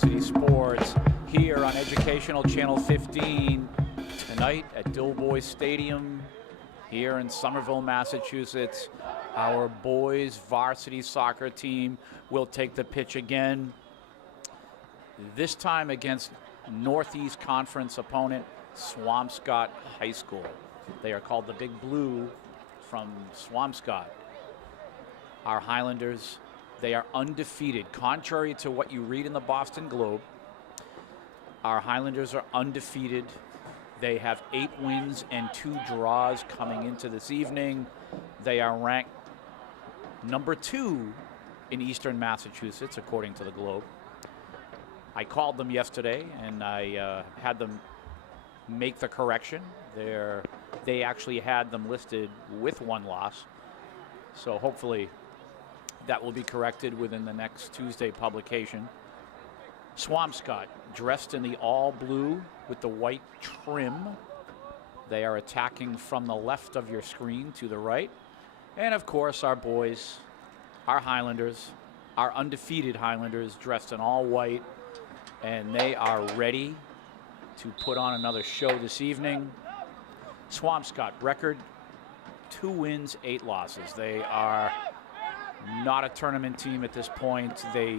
Varsity Sports here on Educational Channel 15 tonight at Doughboys Stadium here in Somerville, Massachusetts. Our boys varsity soccer team will take the pitch again, this time against Northeast Conference opponent Swampscott High School. They are called the Big Blue from Swampscott. Our Highlanders, they are undefeated. Contrary to what you read in the Boston Globe, our Highlanders are undefeated. They have 8 wins and 2 draws coming into this evening. They are ranked number 2 in Eastern Massachusetts, according to the Globe. I called them yesterday, and I had them make the correction. They actually had them listed with 1 loss. So hopefully that will be corrected within the next Tuesday publication. Swampscott, dressed in the all blue with the white trim. They are attacking from the left of your screen to the right. And of course, our boys, our Highlanders, our undefeated Highlanders, dressed in all white. And they are ready to put on another show this evening. Swampscott, record 2 wins, 8 losses. They are not a tournament team at this point. They,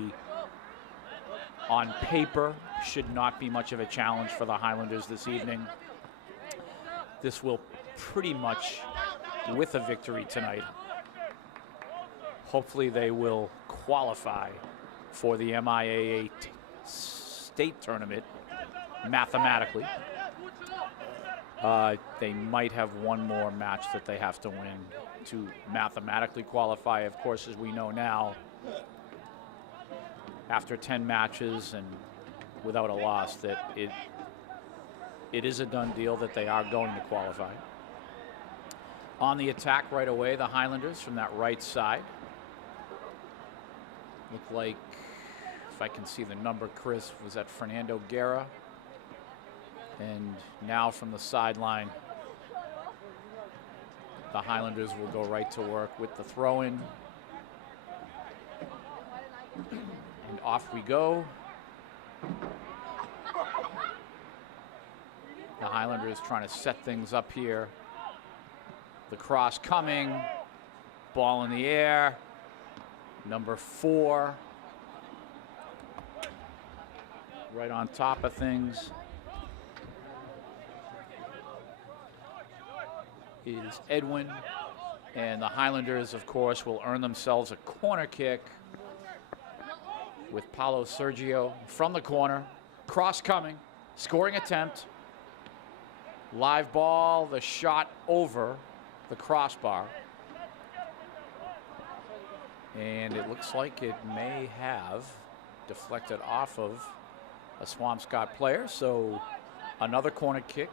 on paper, should not be much of a challenge for the Highlanders this evening. This will pretty much, with a victory tonight, hopefully they will qualify for the MIAA state tournament mathematically. They might have one more match that they have to win to mathematically qualify. Of course, as we know now, after 10 matches and without a loss, that it is a done deal that they are going to qualify. On the attack right away, the Highlanders from that right side. Look like, if I can see the number, Chris, was that Fernando Guerra? And now from the sideline, the Highlanders will go right to work with the throw-in. And off we go. The Highlanders trying to set things up here. The cross coming. Ball in the air. Number 4. Right on top of things is Edwin, and the Highlanders, of course, will earn themselves a corner kick with Paulo Sergio from the corner. Cross coming, scoring attempt. Live ball, the shot over the crossbar. And it looks like it may have deflected off of a Swampscott player, so another corner kick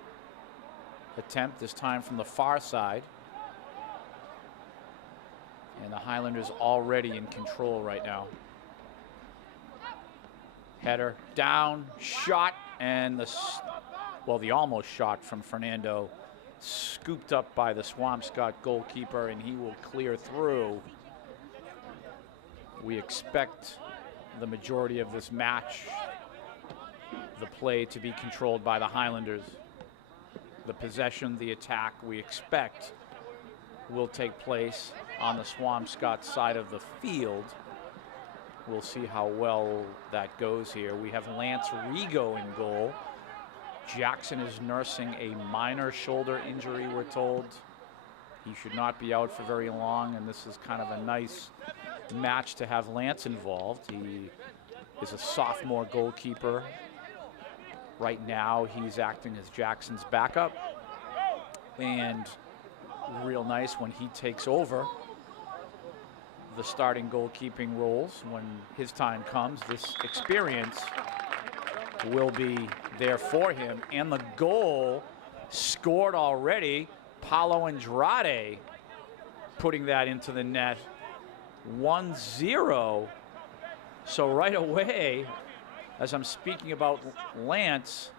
attempt, this time from the far side. And the Highlanders already in control right now. Header down, shot, and the almost shot from Fernando, scooped up by the Swampscott goalkeeper, and he will clear through. We expect the majority of this match, the play, to be controlled by the Highlanders. The possession, the attack, we expect will take place on the Swampscott side of the field. We'll see how well that goes here. We have Lance Rigo in goal. Jackson is nursing a minor shoulder injury, we're told. He should not be out for very long, and this is kind of a nice match to have Lance involved. He is a sophomore goalkeeper. Right now, he's acting as Jackson's backup. And real nice when he takes over the starting goalkeeping roles. When his time comes, this experience will be there for him. And the goal scored already. Paulo Andrade putting that into the net. 1-0. So right away, as I'm speaking about Lance,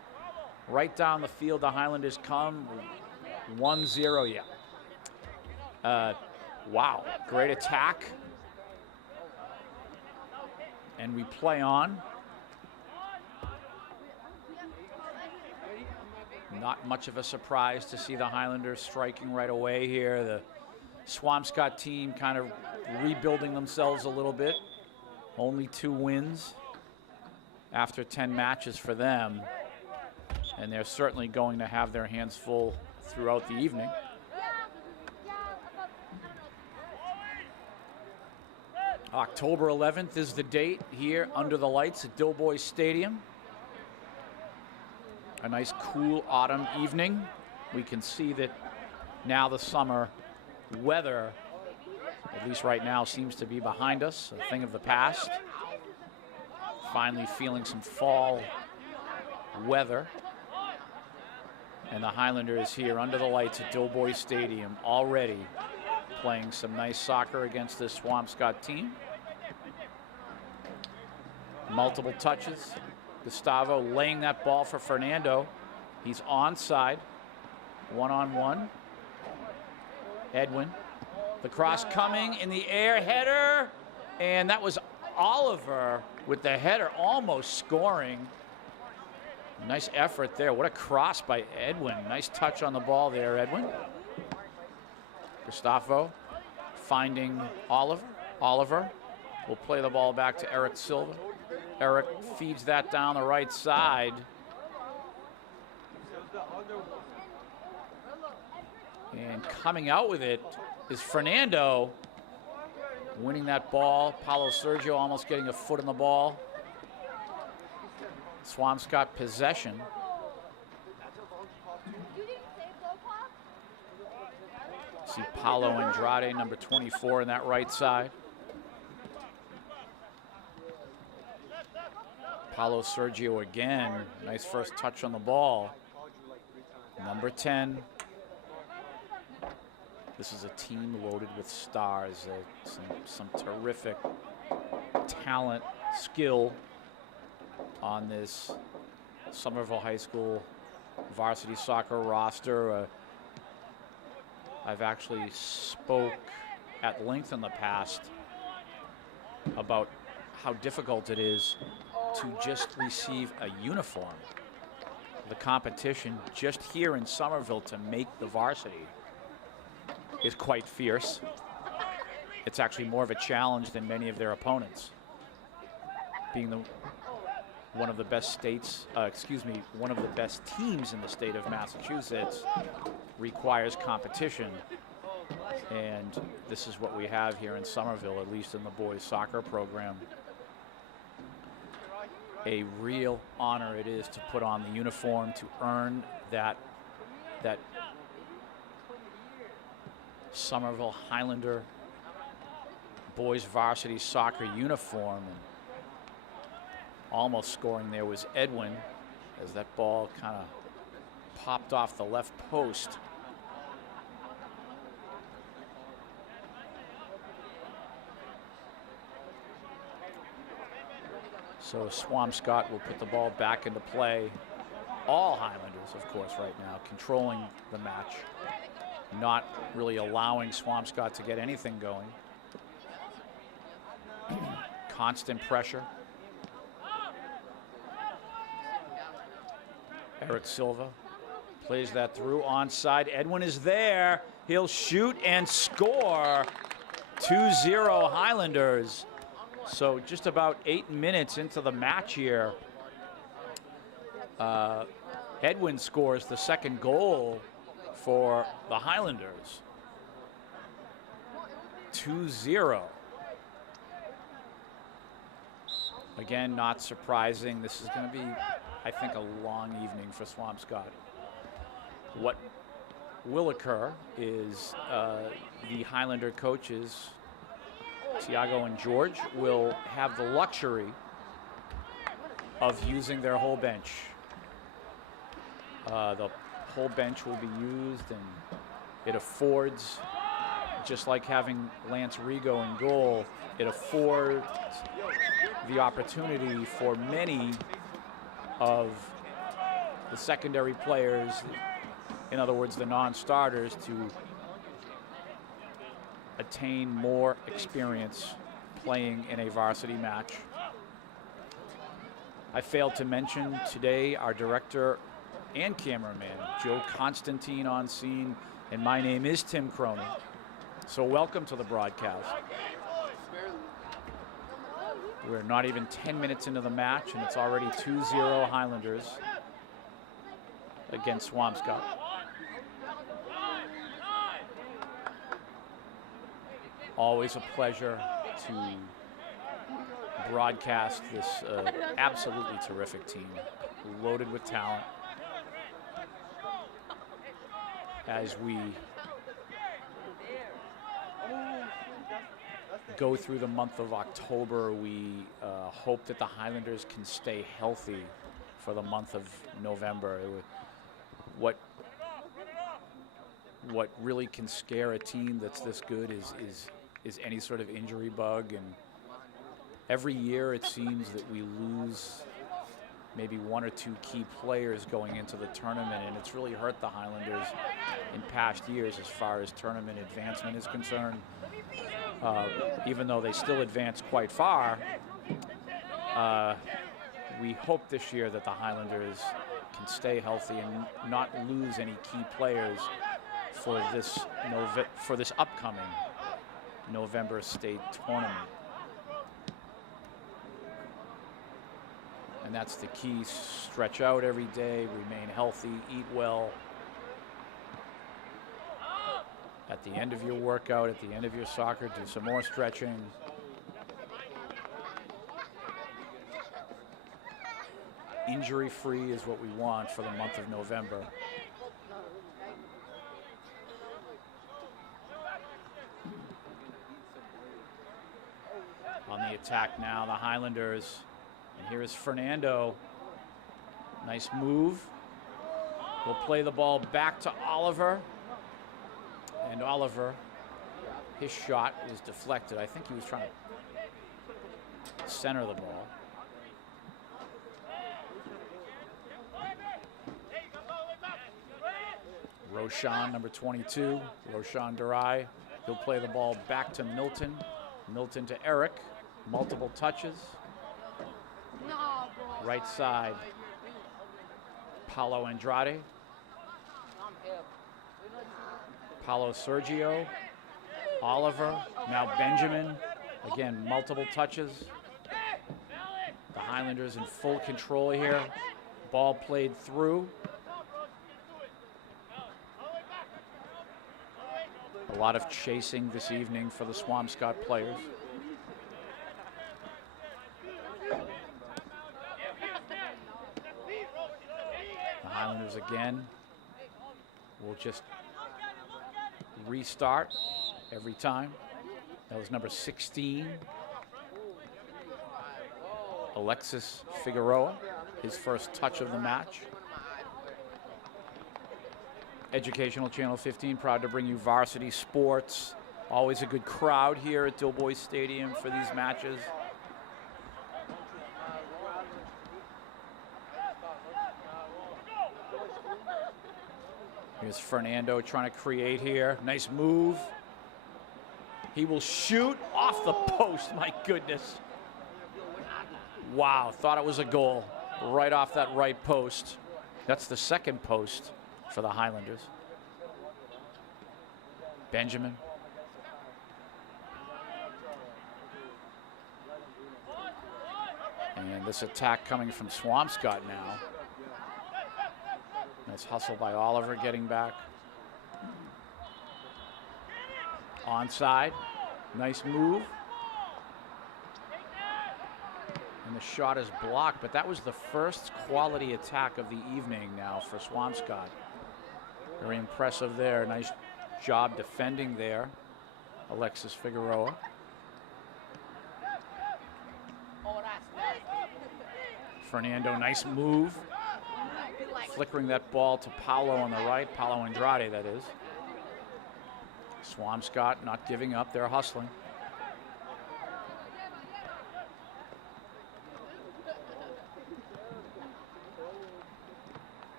right down the field, the Highlanders come. 1-0, yeah. Wow, great attack. And we play on. Not much of a surprise to see the Highlanders striking right away here. The Swampscott team kind of rebuilding themselves a little bit. Only 2 wins after 10 matches for them. And they're certainly going to have their hands full throughout the evening. October 11th is the date here under the lights at Doughboys Stadium. A nice cool autumn evening. We can see that now the summer weather, at least right now, seems to be behind us, a thing of the past. Finally feeling some fall weather. And the Highlanders here under the lights at Doughboys Stadium already playing some nice soccer against this Swampscott team. Multiple touches. Gustavo laying that ball for Fernando. He's onside. 1-on-1. Edwin. The cross coming in the air. Header. And that was Oliver with the header almost scoring. Nice effort there. What a cross by Edwin. Nice touch on the ball there, Edwin. Gustavo finding Oliver. Oliver will play the ball back to Eric Silva. Eric feeds that down the right side. And coming out with it is Fernando. Winning that ball. Paulo Sergio almost getting a foot on the ball. Swampscott possession. See Paulo Andrade, number 24, in that right side. Paulo Sergio again. Nice first touch on the ball. Number 10. This is a team loaded with stars. Some terrific talent, skill on this Somerville High School varsity soccer roster. I've actually spoke at length in the past about how difficult it is to just receive a uniform. The competition just here in Somerville to make the varsity is quite fierce. It's actually more of a challenge than many of their opponents. Being one of the best states, one of the best teams in the state of Massachusetts requires competition. And this is what we have here in Somerville, at least in the boys soccer program. A real honor it is to put on the uniform, to earn that Somerville Highlander boys varsity soccer uniform. And almost scoring there was Edwin as that ball kind of popped off the left post. So Swampscott will put the ball back into play. All Highlanders, of course, right now, controlling the match. Not really allowing Swampscott to get anything going. Constant pressure. Eric Silva plays that through onside. Edwin is there. He'll shoot and score. 2-0 Highlanders. So just about 8 minutes into the match here, Edwin scores the second goal for the Highlanders. 2-0. Again, not surprising. This is going to be, I think, a long evening for Swampscott. What will occur is the Highlander coaches, Tiago and George, will have the luxury of using their whole bench. The whole bench will be used, and it affords, just like having Lance Rigo in goal, it affords the opportunity for many of the secondary players, in other words, the non-starters, to attain more experience playing in a varsity match. I failed to mention today our director and cameraman Joe Constantine on scene. And my name is Tim Cronin. So welcome to the broadcast. We're not even 10 minutes into the match, and it's already 2-0 Highlanders against Swampscott. Always a pleasure to broadcast this absolutely terrific team, loaded with talent. As we go through the month of October, we hope that the Highlanders can stay healthy for the month of November. What really can scare a team that's this good is any sort of injury bug, and every year it seems that we lose maybe one or two key players going into the tournament, and it's really hurt the Highlanders in past years as far as tournament advancement is concerned. Even though they still advance quite far, we hope this year that the Highlanders can stay healthy and not lose any key players for this upcoming November state tournament. And that's the key. Stretch out every day, remain healthy, eat well. At the end of your workout, at the end of your soccer, do some more stretching. Injury-free is what we want for the month of November. On the attack now, the Highlanders. And here is Fernando. Nice move. We'll play the ball back to Oliver. And Oliver, his shot was deflected. I think he was trying to center the ball. Roshan, number 22, Roshan Durai. He'll play the ball back to Milton. Milton to Eric. Multiple touches. Right side, Paulo Andrade. Paulo Sergio. Oliver. Now Benjamin. Again, multiple touches. The Highlanders in full control here. Ball played through. A lot of chasing this evening for the Swampscott players. The Highlanders again will just restart every time. That was number 16, Alexis Figueroa, his first touch of the match. Educational Channel 15, proud to bring you varsity sports. Always a good crowd here at Doughboys Stadium for these matches. Here's Fernando trying to create here. Nice move. He will shoot off the post. My goodness. Wow, thought it was a goal right off that right post. That's the second post for the Highlanders. Benjamin. And this attack coming from Swampscott now. Nice hustle by Oliver getting back. Onside. Nice move. And the shot is blocked, but that was the first quality attack of the evening now for Swampscott. Very impressive there. Nice job defending there, Alexis Figueroa. Fernando, nice move. Flickering that ball to Paulo on the right, Paulo Andrade, that is. Swampscott not giving up, they're hustling.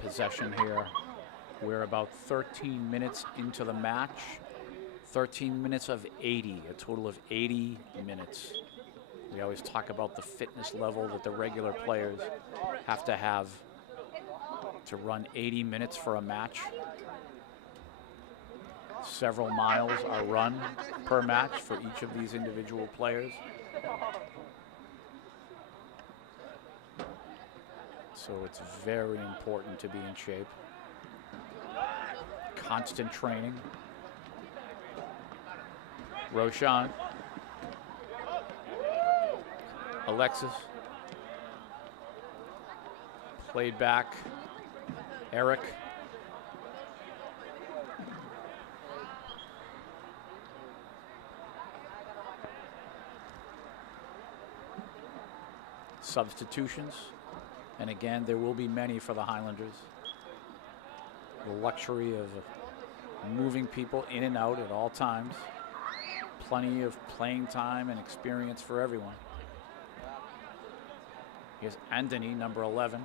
Possession here. We're about 13 minutes into the match. 13 minutes of 80, a total of 80 minutes. We always talk about the fitness level that the regular players have to run 80 minutes for a match. Several miles are run per match for each of these individual players. So it's very important to be in shape. Constant training. Roshan. Alexis. Played back. Eric. Substitutions. And again, there will be many for the Highlanders. The luxury of moving people in and out at all times. Plenty of playing time and experience for everyone. Here's Anthony, number 11.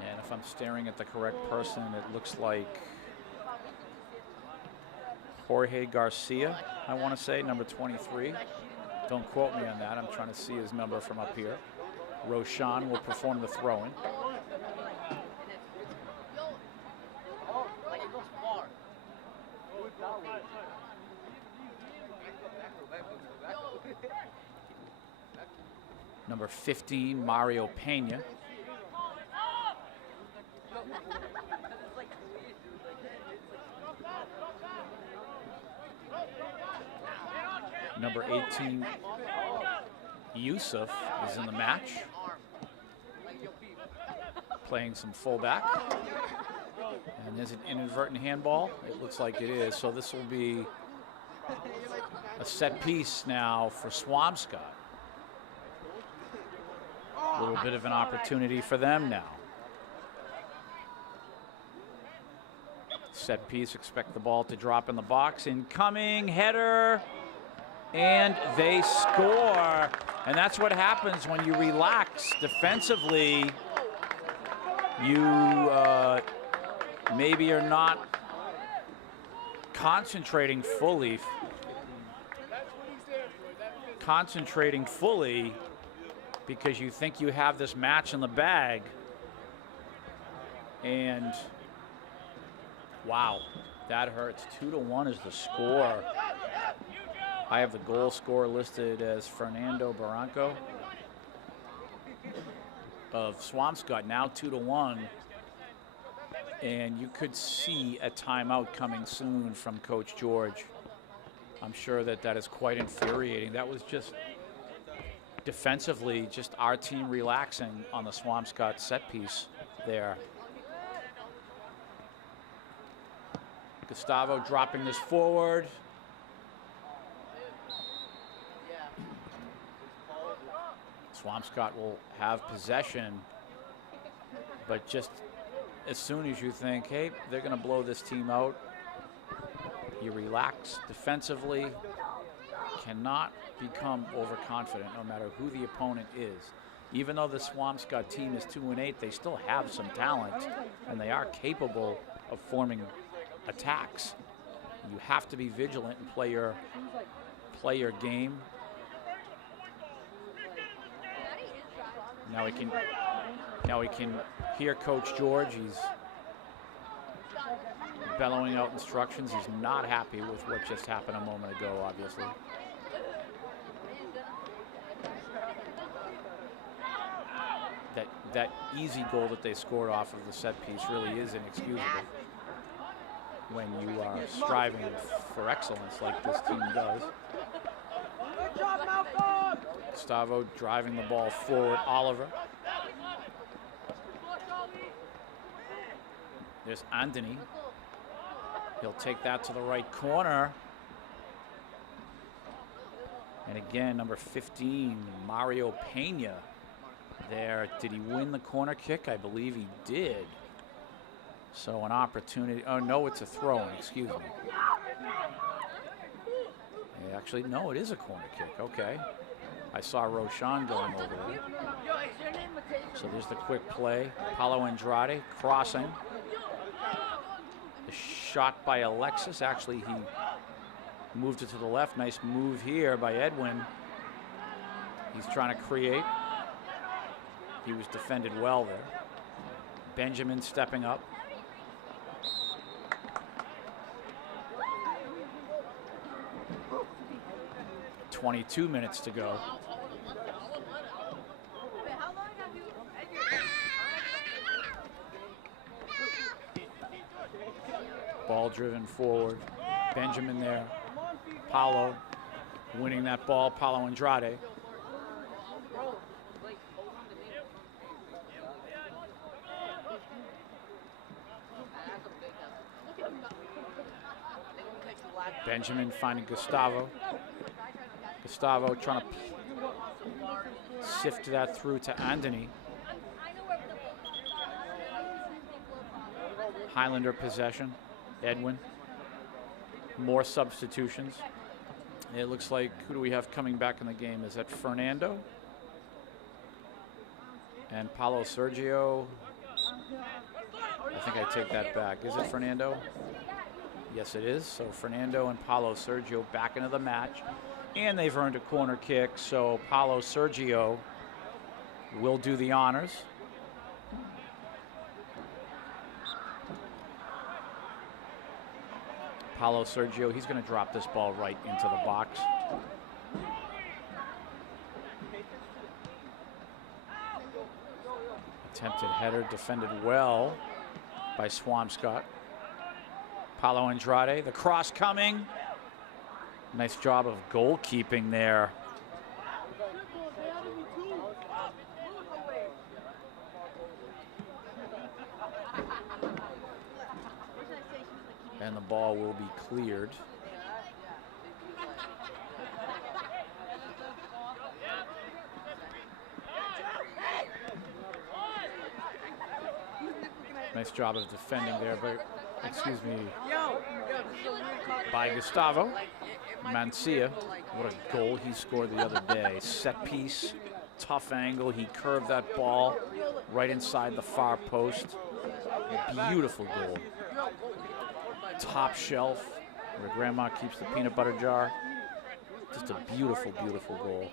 And if I'm staring at the correct person, it looks like Jorge Garcia, I want to say, number 23. Don't quote me on that. I'm trying to see his number from up here. Roshan will perform the throw-in. Number 15, Mario Pena. Number 18, Yusuf is in the match, playing some fullback. And there's an inadvertent handball. It looks like it is. So this will be a set piece now for Swampscott. A little bit of an opportunity for them now. Set piece, expect the ball to drop in the box. Incoming header. And they score. And that's what happens when you relax defensively. You maybe are not concentrating fully. Because you think you have this match in the bag. And wow, that hurts. 2-1 is the score. I have the goal scorer listed as Fernando Barranco of Swampscott, now 2-1. And you could see a timeout coming soon from Coach George. I'm sure that that is quite infuriating. That was just defensively, just our team relaxing on the Swampscott set piece there. Gustavo dropping this forward. Swampscott will have possession, but just as soon as you think, hey, they're going to blow this team out, you relax defensively, cannot become overconfident no matter who the opponent is. Even though the Swampscott team is 2-8, they still have some talent, and they are capable of forming attacks. You have to be vigilant and play your game. Now we can hear Coach George. He's bellowing out instructions. He's not happy with what just happened a moment ago, obviously. That easy goal that they scored off of the set piece really is inexcusable when you are striving for excellence like this team does. Gustavo driving the ball forward. Oliver. There's Anthony. He'll take that to the right corner. And again, number 15, Mario Pena there. Did he win the corner kick? I believe he did. So an opportunity. Oh, no, it's a throw-in. Excuse me. Actually, no, it is a corner kick. Okay. I saw Roshan going over there. So there's the quick play. Paulo Andrade crossing. The shot by Alexis. Actually, he moved it to the left. Nice move here by Edwin. He's trying to create. He was defended well there. Benjamin stepping up. .22 minutes to go. Ball driven forward. Benjamin there. Paulo winning that ball. Paulo Andrade. Benjamin finding Gustavo. Gustavo trying to sift that through to Anthony. Highlander possession. Edwin. More substitutions. It looks like, who do we have coming back in the game? Is that Fernando? And Paulo Sergio. I think I take that back. Is it Fernando? Yes, it is. So Fernando and Paulo Sergio back into the match. And they've earned a corner kick, so Paulo Sergio will do the honors. Paulo Sergio, he's going to drop this ball right into the box. Attempted header, defended well by Swampscott. Paulo Andrade, the cross coming. Nice job of goalkeeping there. And the ball will be cleared. Nice job of defending there, but excuse me, by Gustavo Mancia. What a goal he scored the other day. Set piece, tough angle. He curved that ball right inside the far post. Beautiful goal. Top shelf where grandma keeps the peanut butter jar. Just a beautiful, beautiful goal.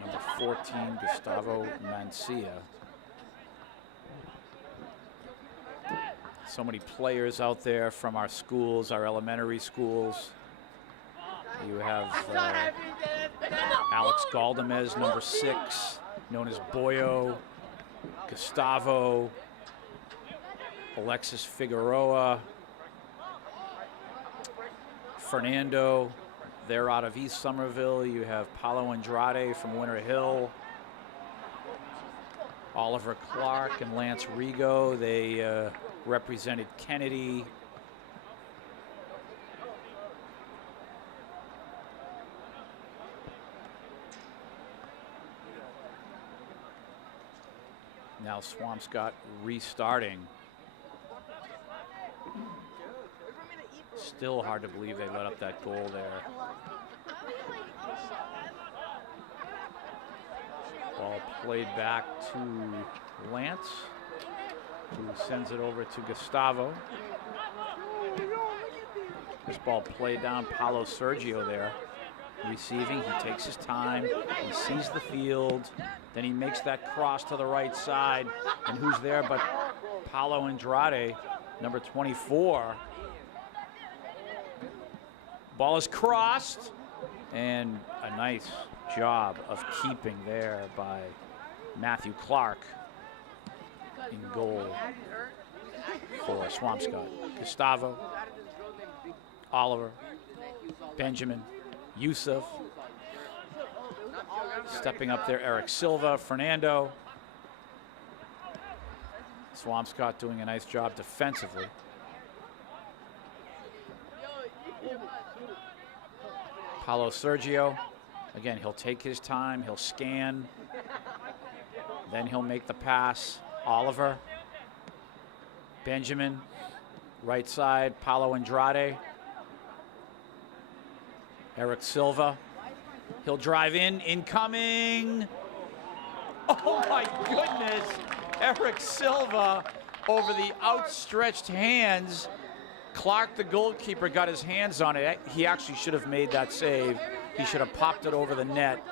Number 14, Gustavo Mancia. So many players out there from our schools, our elementary schools. You have Alex Galdamez, number 6, known as Boyo. Gustavo. Alexis Figueroa. Fernando. They're out of East Somerville. You have Paulo Andrade from Winter Hill. Oliver Clark and Lance Rigo. They represented Kennedy. Now Swampscott restarting. Still hard to believe they let up that goal there. Ball played back to Lance, who sends it over to Gustavo. This ball played down. Paulo Sergio there receiving. He takes his time. He sees the field. Then he makes that cross to the right side. And who's there but Paulo Andrade, number 24. Ball is crossed. And a nice job of keeping there by Matthew Clark in goal for Swampscott. Gustavo, Oliver, Benjamin, Yusuf. Stepping up there, Eric Silva, Fernando. Swampscott doing a nice job defensively. Paulo Sergio. Again, he'll take his time, he'll scan, then he'll make the pass. Oliver, Benjamin, right side, Paulo Andrade, Eric Silva, He'll drive in, incoming. Oh my goodness. Eric Silva over the outstretched hands. Clark, the goalkeeper, got his hands on it. He actually should have made that save. He should have popped it over the net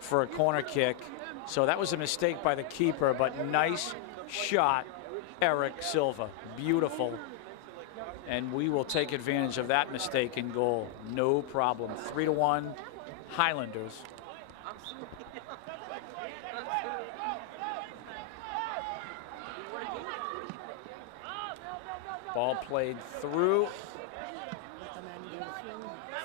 for a corner kick. So that was a mistake by the keeper, but nice shot, Eric Silva. Beautiful. And we will take advantage of that mistake in goal. No problem. 3-1, Highlanders. Ball played through.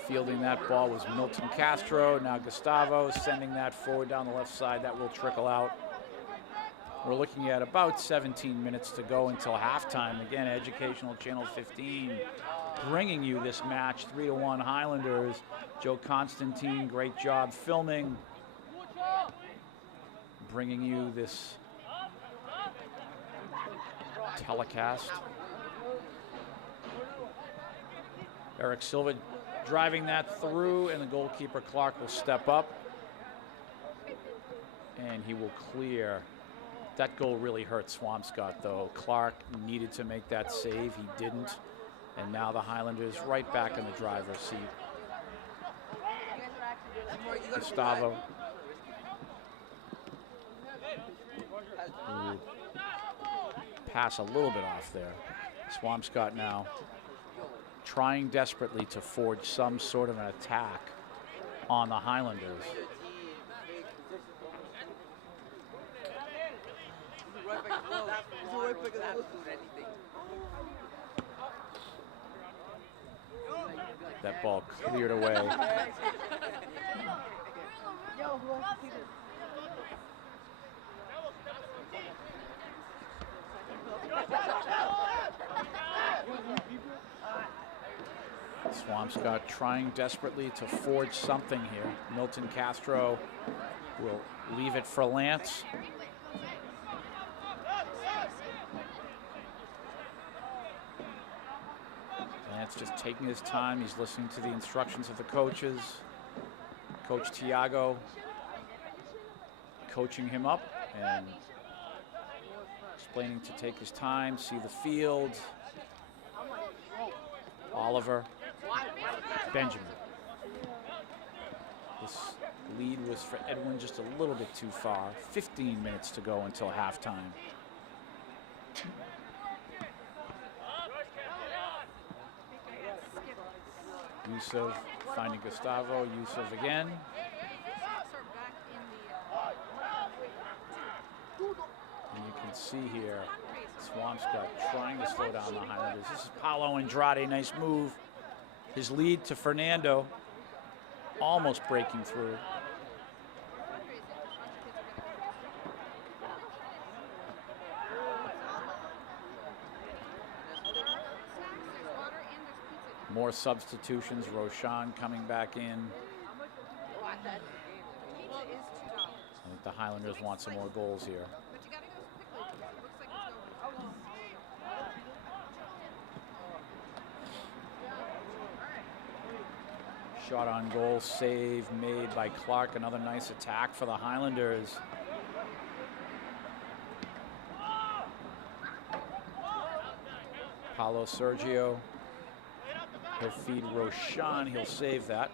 Fielding that ball was Milton Castro. Now Gustavo sending that forward down the left side. That will trickle out. We're looking at about 17 minutes to go until halftime. Again, Educational Channel 15 bringing you this match, 3-1 Highlanders. Joe Constantine, great job filming. Bringing you this telecast. Eric Silva driving that through, and the goalkeeper Clark will step up. And he will clear. That goal really hurt Swampscott, though. Clark needed to make that save. He didn't. And now the Highlanders right back in the driver's seat. Gustavo. Ooh. Pass a little bit off there. Swampscott now trying desperately to forge some sort of an attack on the Highlanders. That ball cleared away. Swampscott trying desperately to forge something here. Milton Castro will leave it for Lance. Lance just taking his time. He's listening to the instructions of the coaches. Coach Tiago coaching him up and explaining to take his time, see the field. Oliver, Benjamin. This lead was for Edwin just a little bit too far. 15 minutes to go until halftime. Yusuf finding Gustavo. Yusuf again. And you can see here Swampscott trying to slow down the Highlanders. This is Paulo Andrade, nice move. His lead to Fernando, almost breaking through. More substitutions, Roshan coming back in. I think the Highlanders want some more goals here. Shot on goal, save made by Clark. Another nice attack for the Highlanders. Paulo Sergio. He'll feed Roshan. He'll save that.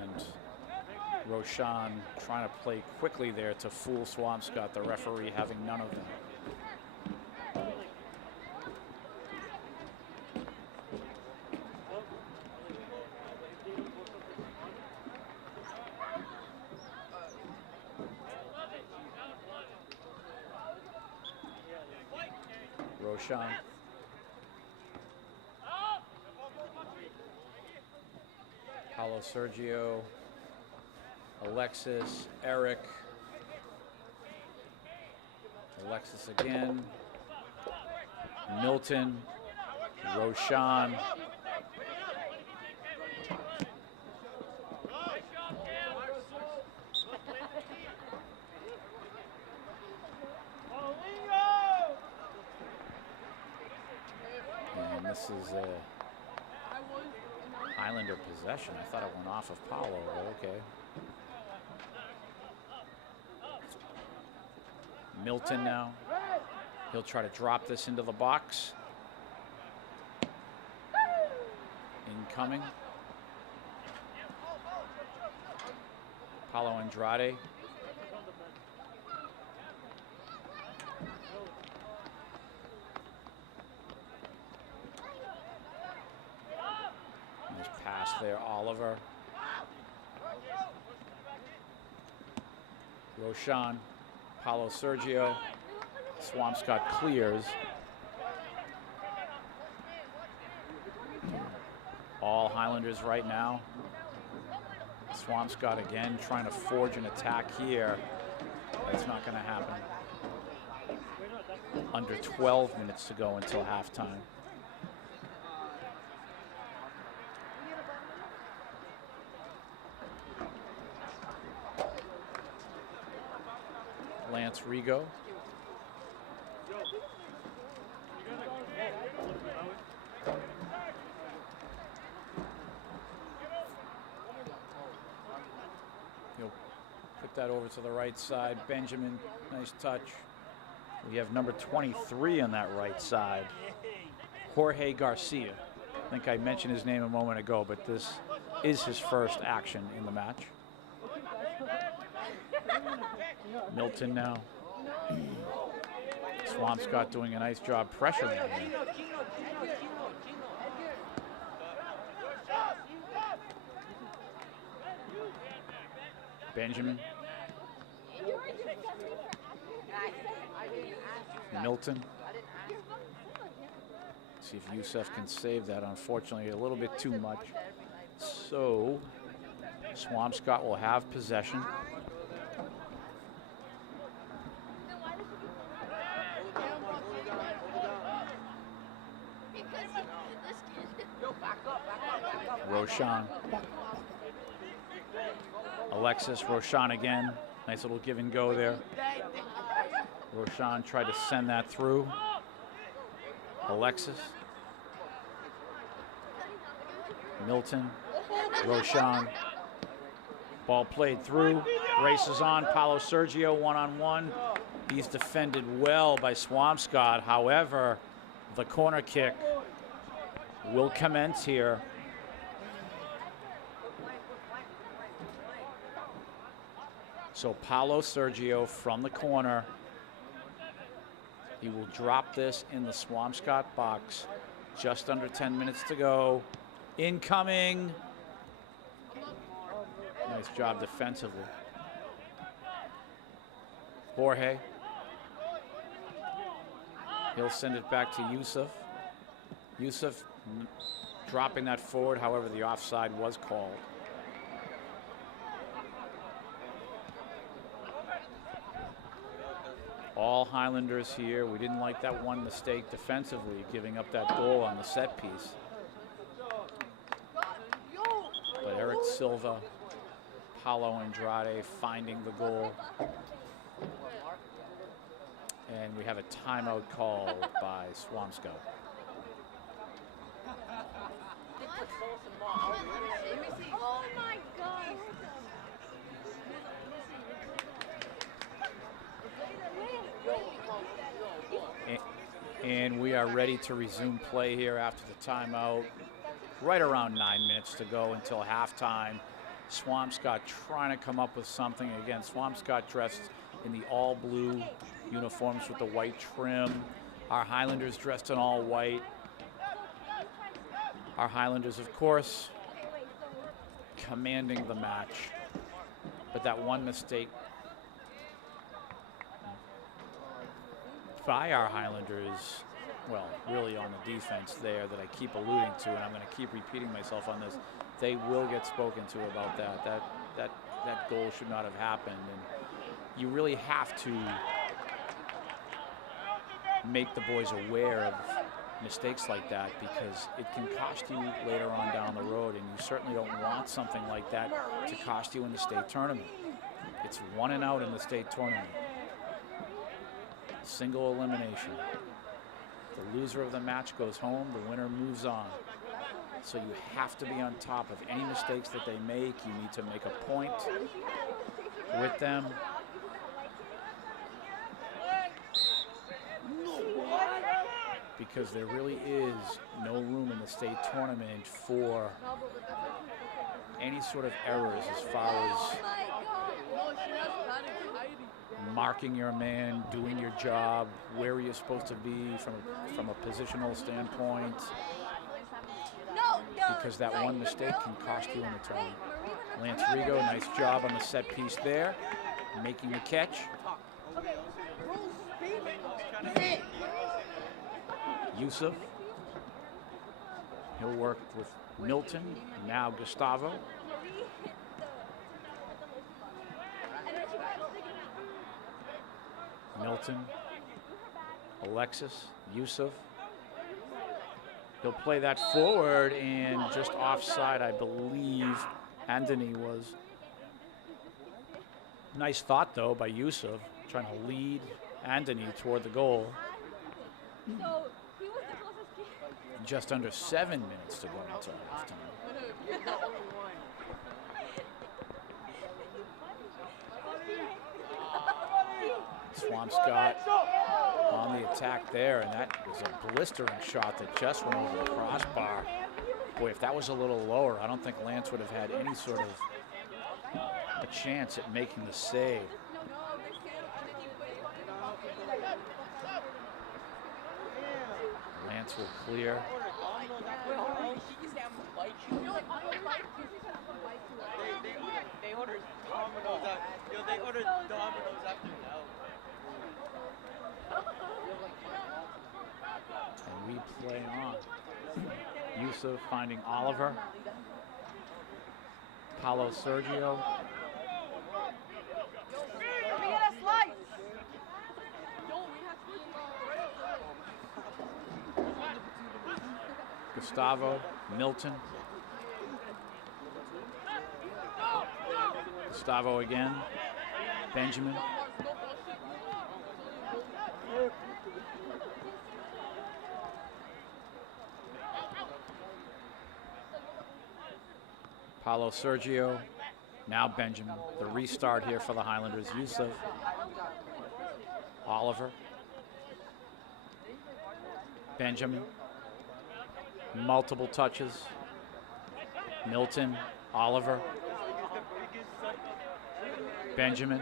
And Roshan trying to play quickly there to fool Swampscott, the referee having none of them. Roshan. Paulo Sergio. Alexis. Eric. Alexis again. Milton. Roshan. this is a Highlander possession. I thought it went off of Paulo, but okay. Milton now. He'll try to drop this into the box. Incoming. Paulo Andrade. Nice pass there, Oliver. Roshan, Paulo Sergio. Swampscott clears. All Highlanders right now. Swampscott again trying to forge an attack here. That's not going to happen. Under 12 minutes to go until halftime. Lance Rigo. He'll put that over to the right side. Benjamin, nice touch. We have number 23 on that right side, Jorge Garcia. I think I mentioned his name a moment ago, but this is his first action in the match. Milton now. Swampscott doing a nice job pressuring him. Benjamin. Milton. See if Youssef can save that. Unfortunately, a little bit too much. So Swampscott will have possession. Roshan. Alexis, Roshan again. Nice little give and go there. Roshan tried to send that through. Alexis. Milton. Roshan. Ball played through. Races on. Paulo Sergio one-on-one. He's defended well by Swampscott. However, the corner kick will commence here. So Paulo Sergio from the corner. He will drop this in the Swampscott box. Just under 10 minutes to go. Incoming. Nice job defensively. Jorge. He'll send it back to Youssef. Youssef dropping that forward, however, the offside was called. All Highlanders here. We didn't like that one mistake defensively, giving up that goal on the set piece. But Eric Silva, Paulo Andrade finding the goal. And we have a timeout called by Swampscott. Oh my God. And we are ready to resume play here after the timeout. Right around 9 minutes to go until halftime. Swampscott trying to come up with something. Again, Swampscott dressed in the all blue uniforms with the white trim. Our Highlanders dressed in all white. Our Highlanders, of course, commanding the match. But that one mistake by our Highlanders, well, really on the defense there that I keep alluding to, and I'm going to keep repeating myself on this, they will get spoken to about that. That goal should not have happened. And you really have to make the boys aware of mistakes like that, because it can cost you later on down the road, and you certainly don't want something like that to cost you in the state tournament. It's 1 and out in the state tournament. Single elimination. The loser of the match goes home, the winner moves on. So you have to be on top of any mistakes that they make. You need to make a point with them. Because there really is no room in the state tournament for any sort of errors as far as marking your man, doing your job, where you're supposed to be from a positional standpoint. Because that one mistake can cost you in the tournament. Lance Rigo, nice job on the set piece there, making the catch. Yusuf, he'll work with Milton, now Gustavo. Milton, Alexis, Yusuf. He'll play that forward and just offside, I believe Anthony was. Nice thought though by Yusuf, trying to lead Anthony toward the goal. Just under 7 minutes to go until halftime. Swampscott on the attack there, and that was a blistering shot that just went over the crossbar. Boy, if that was a little lower, I don't think Lance would have had any sort of a chance at making the save. Lance will clear. They ordered Domino's after now. And we play on. Yusuf finding Oliver. Paulo Sergio. Gustavo, Milton. Gustavo again. Benjamin. Paulo Sergio. Now Benjamin. The restart here for the Highlanders. Yusuf. Oliver. Benjamin. Multiple touches. Milton, Oliver, Benjamin.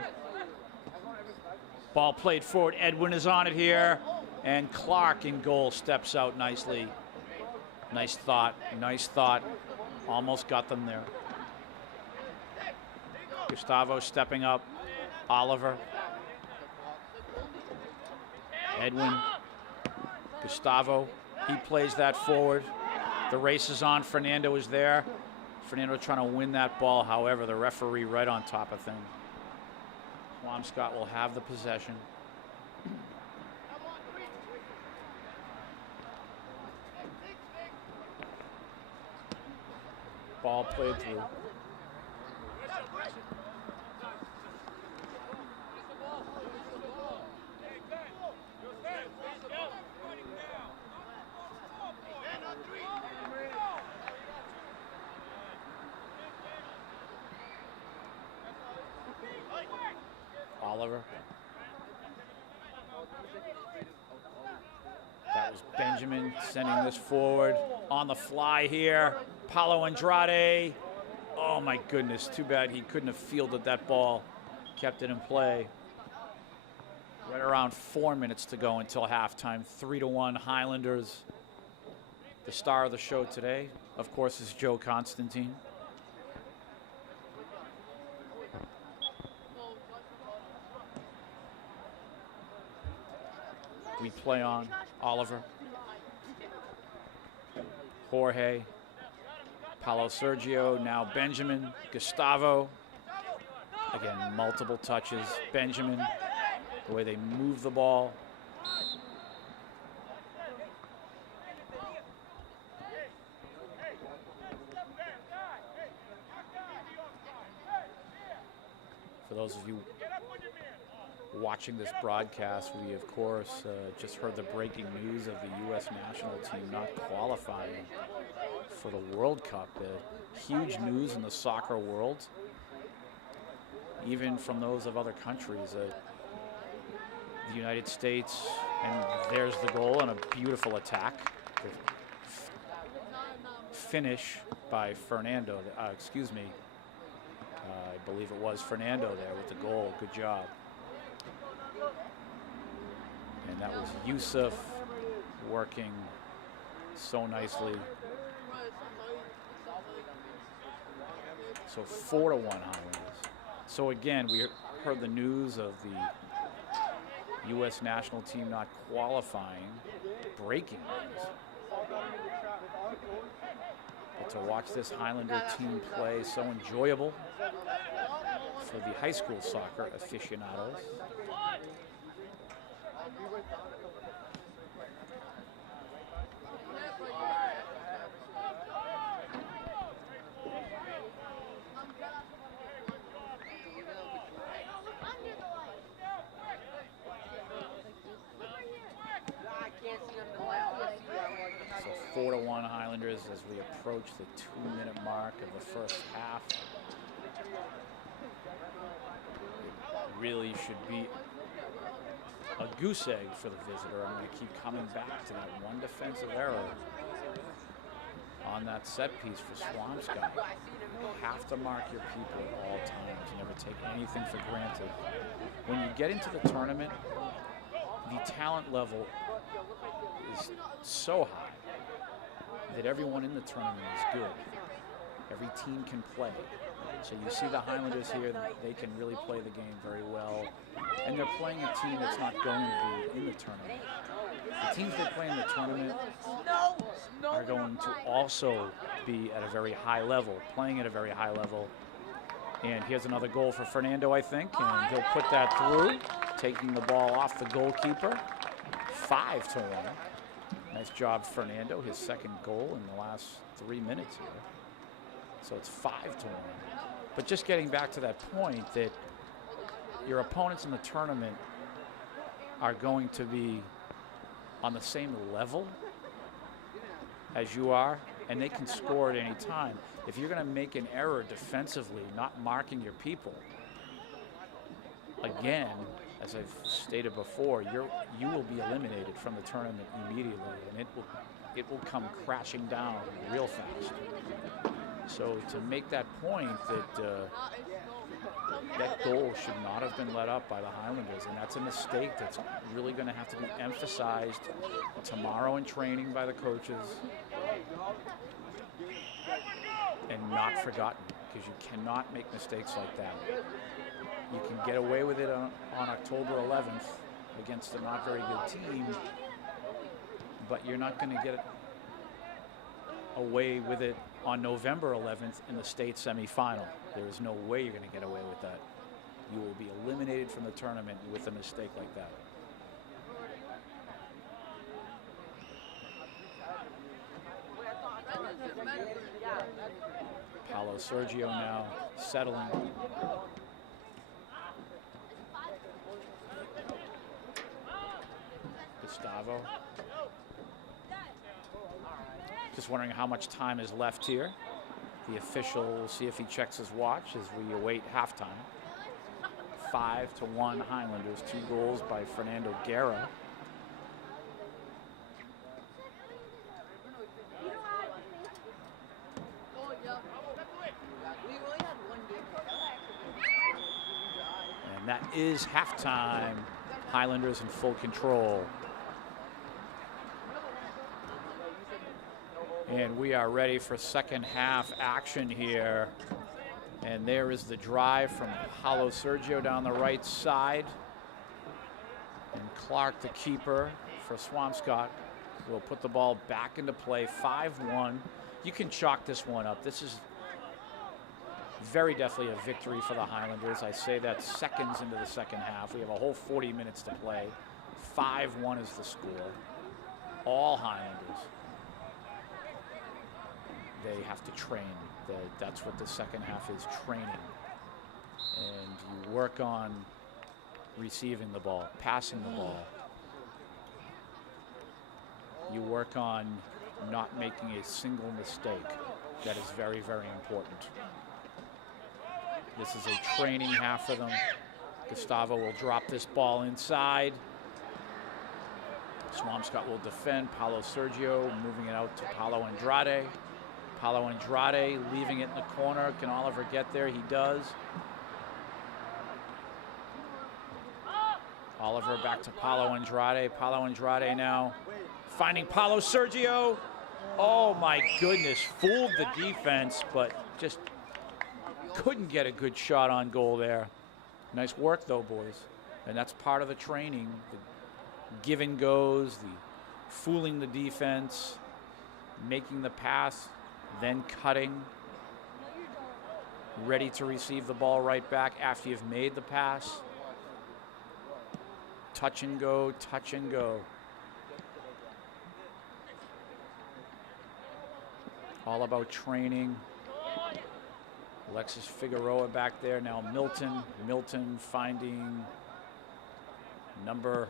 Ball played forward. Edwin is on it here. And Clark in goal steps out nicely. Nice thought, nice thought. Almost got them there. Gustavo stepping up. Oliver. Edwin. Gustavo. He plays that forward. The race is on. Fernando is there. Fernando trying to win that ball. However, the referee right on top of things. Swampscott will have the possession. Ball played through. Oliver. That was Benjamin sending this forward on the fly here. Paulo Andrade. Oh my goodness, too bad he couldn't have fielded that ball. Kept it in play. Right around 4 minutes to go until halftime. 3-1 Highlanders. The star of the show today, of course, is Joe Constantine. We play on. Oliver. Jorge. Paulo Sergio. Now Benjamin. Gustavo. Again, multiple touches. Benjamin. The way they move the ball. For those of you watching this broadcast, we of course just heard the breaking news of the U.S. national team not qualifying for the World Cup. Huge news in the soccer world, even from those of other countries. The United States, and there's the goal and a beautiful attack. The finish by Fernando, I believe it was Fernando there with the goal. Good job. And that was Yusuf working so nicely. So 4-1 Highlanders. So again, we heard the news of the U.S. national team not qualifying. Breaking news. But to watch this Highlander team play, so enjoyable for the high school soccer aficionados. So 4-1 Highlanders as we approach the 2-minute mark of the first half. It really should be a goose egg for the visitor. I'm going to keep coming back to that one defensive error on that set piece for Swampscott. You have to mark your people at all times. You never take anything for granted. When you get into the tournament, the talent level is so high that everyone in the tournament is good. Every team can play. So you see the Highlanders here, they can really play the game very well. And they're playing a team that's not going to be in the tournament. The teams they play in the tournament are going to also be at a very high level, playing at a very high level. And here's another goal for Fernando, I think, and he'll put that through, taking the ball off the goalkeeper. 5-1. Nice job, Fernando, his second goal in the last 3 minutes here. So it's 5-1. But just getting back to that point that your opponents in the tournament are going to be on the same level as you are, and they can score at any time. If you're going to make an error defensively, not marking your people, again, as I've stated before, you will be eliminated from the tournament immediately, and it will come crashing down real fast. So to make that point that that goal should not have been let up by the Highlanders, and that's a mistake that's really going to have to be emphasized tomorrow in training by the coaches and not forgotten, because you cannot make mistakes like that. You can get away with it on October 11th against a not very good team, but you're not going to get away with it on November 11th in the state semifinal. There is no way you're going to get away with that. You will be eliminated from the tournament with a mistake like that. Paulo Sergio now settling. Gustavo. Just wondering how much time is left here. The official will see if he checks his watch as we await halftime. 5-1 Highlanders, 2 goals by Fernando Guerra. And that is halftime. Highlanders in full control. And we are ready for second half action here. And there is the drive from Paulo Sergio down the right side. And Clark, the keeper for Swampscott, will put the ball back into play. 5-1. You can chalk this one up. This is very definitely a victory for the Highlanders. I say that seconds into the second half. We have a whole 40 minutes to play. 5-1 is the score. All Highlanders. They have to train. That's what the second half is, training. And you work on receiving the ball, passing the ball. You work on not making a single mistake. That is very, very important. This is a training half for them. Gustavo will drop this ball inside. Swampscott will defend. Paulo Sergio moving it out to Paulo Andrade. Paulo Andrade leaving it in the corner. Can Oliver get there? He does. Oliver back to Paulo Andrade. Paulo Andrade now finding Paulo Sergio. Oh my goodness, fooled the defense, but just couldn't get a good shot on goal there. Nice work though, boys. And that's part of the training. The give and goes, the fooling the defense, making the pass, then cutting, ready to receive the ball right back after you've made the pass. Touch and go, touch and go. All about training. Alexis Figueroa back there, now Milton. Milton finding number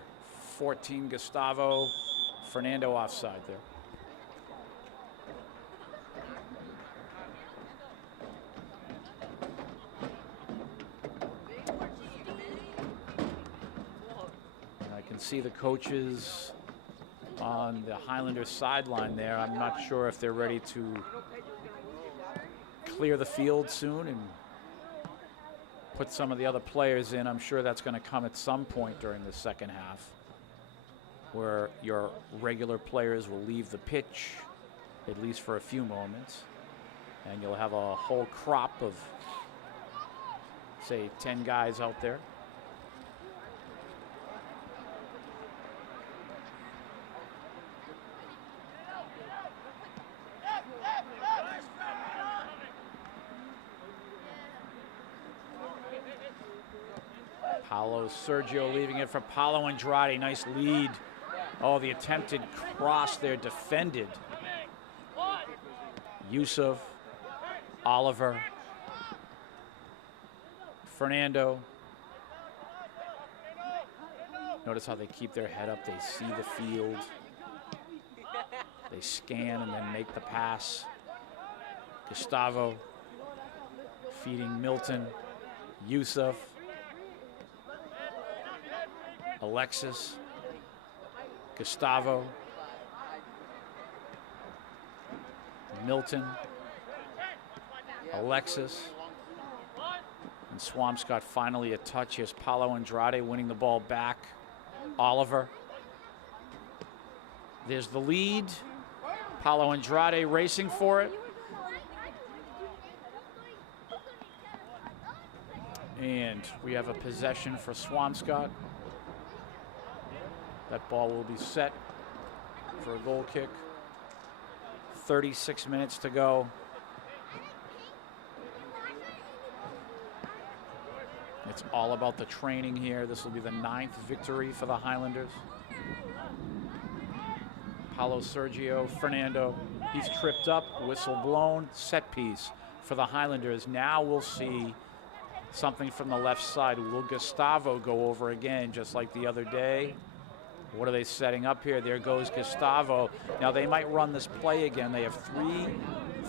14, Gustavo. Fernando offside there. I can see the coaches on the Highlander sideline there. I'm not sure if they're ready to clear the field soon and put some of the other players in. I'm sure that's going to come at some point during the second half, where your regular players will leave the pitch, at least for a few moments, and you'll have a whole crop of, say, 10 guys out there. Paulo Sergio leaving it for Paulo Andrade. Nice lead. Oh, the attempted cross there defended. Yusuf, Oliver, Fernando. Notice how they keep their head up. They see the field. They scan and then make the pass. Gustavo feeding Milton. Yusuf. Alexis, Gustavo, Milton, Alexis, and Swampscott finally a touch. Here's Paulo Andrade winning the ball back. Oliver. There's the lead. Paulo Andrade racing for it. And we have a possession for Swampscott. That ball will be set for a goal kick. 36 minutes to go. It's all about the training here. This will be the 9th victory for the Highlanders. Paulo Sergio, Fernando, he's tripped up, whistle blown, set piece for the Highlanders. Now we'll see something from the left side. Will Gustavo go over again, just like the other day? What are they setting up here? There goes Gustavo. Now they might run this play again. They have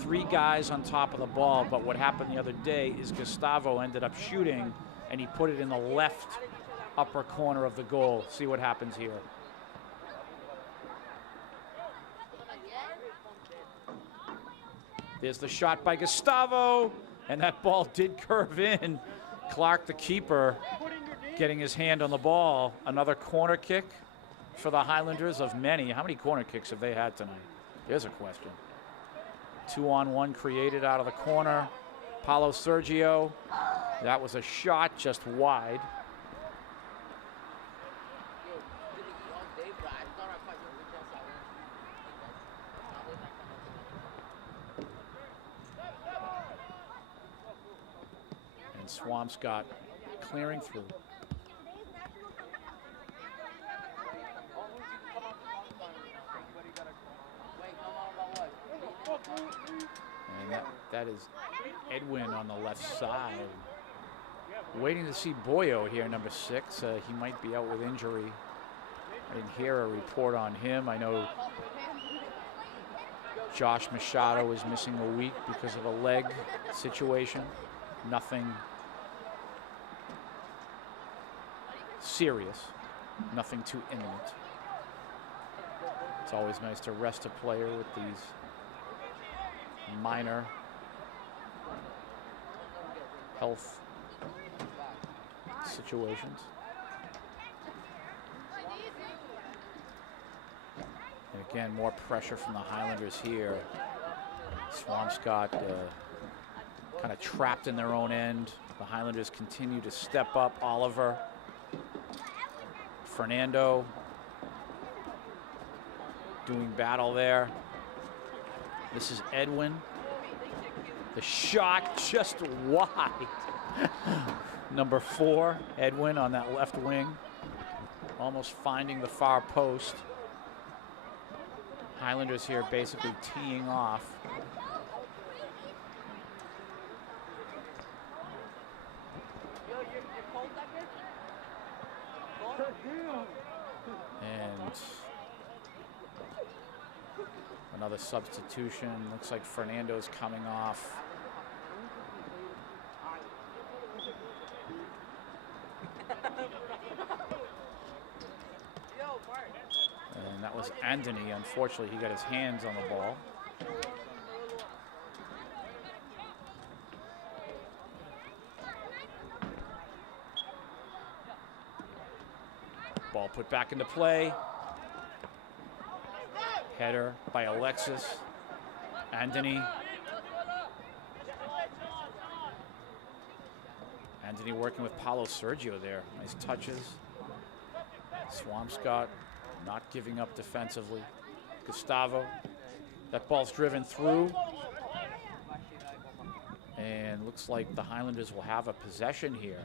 three guys on top of the ball, but what happened the other day is Gustavo ended up shooting and he put it in the left upper corner of the goal. See what happens here. There's the shot by Gustavo, and that ball did curve in. Clark, the keeper, getting his hand on the ball. Another corner kick for the Highlanders of many. How many corner kicks have they had tonight? There's a question. 2-on-1 created out of the corner. Paulo Sergio. That was a shot just wide. And Swampscott clearing through. And that is Edwin on the left side. Waiting to see Boyo here, number 6. He might be out with injury. I didn't hear a report on him. I know Josh Machado is missing a week because of a leg situation. Nothing serious, nothing too imminent. It's always nice to rest a player with these minor health situations. And again, more pressure from the Highlanders here. Swampscott kind of trapped in their own end. The Highlanders continue to step up. Oliver, Fernando doing battle there. This is Edwin. The shot just wide. Number 4, Edwin on that left wing, almost finding the far post. Highlanders here basically teeing off. And another substitution. Looks like Fernando's coming off. And that was Anthony. Unfortunately, he got his hands on the ball. Ball put back into play. Header by Alexis. Anthony. Anthony working with Paulo Sergio there. Nice touches. Swampscott not giving up defensively. Gustavo. That ball's driven through. And looks like the Highlanders will have a possession here.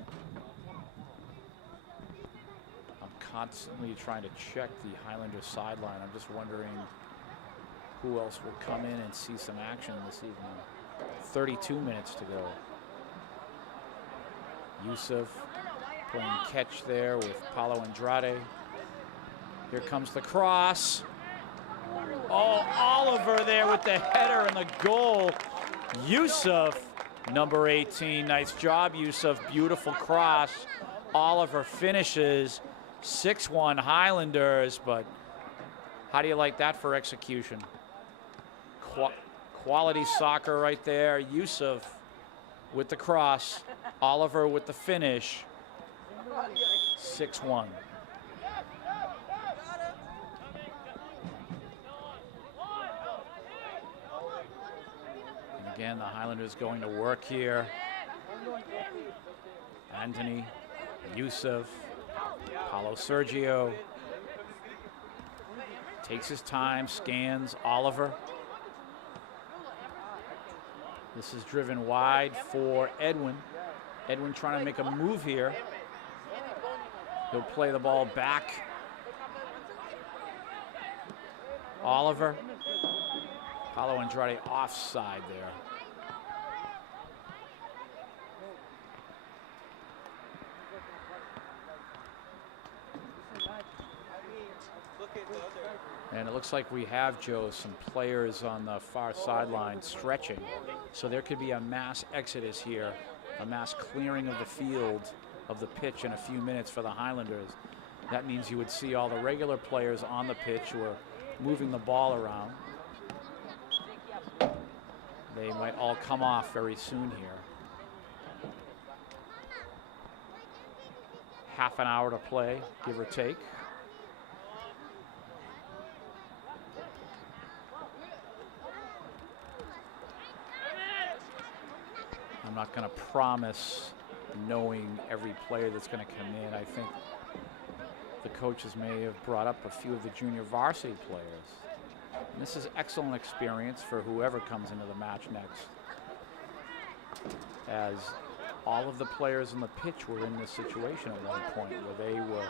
I'm constantly trying to check the Highlanders sideline. I'm just wondering who else will come in and see some action this evening. 32 minutes to go. Yusuf playing catch there with Paulo Andrade. Here comes the cross. Oh, Oliver there with the header and the goal. Yusuf, number 18. Nice job, Yusuf. Beautiful cross. Oliver finishes. 6-1 Highlanders, but how do you like that for execution? Quality soccer right there. Yusuf with the cross. Oliver with the finish. 6-1. And again, the Highlanders going to work here. Anthony, Yusuf, Paulo Sergio. Takes his time, scans Oliver. This is driven wide for Edwin. Edwin trying to make a move here. He'll play the ball back. Oliver. Paulo Andrade offside there. And it looks like we have, Joe, some players on the far sideline stretching. So there could be a mass exodus here, a mass clearing of the field, of the pitch in a few minutes for the Highlanders. That means you would see all the regular players on the pitch who are moving the ball around. They might all come off very soon here. Half an hour to play, give or take. I'm not going to promise knowing every player that's going to come in. I think the coaches may have brought up a few of the junior varsity players. And this is excellent experience for whoever comes into the match next, as all of the players on the pitch were in this situation at one point where they were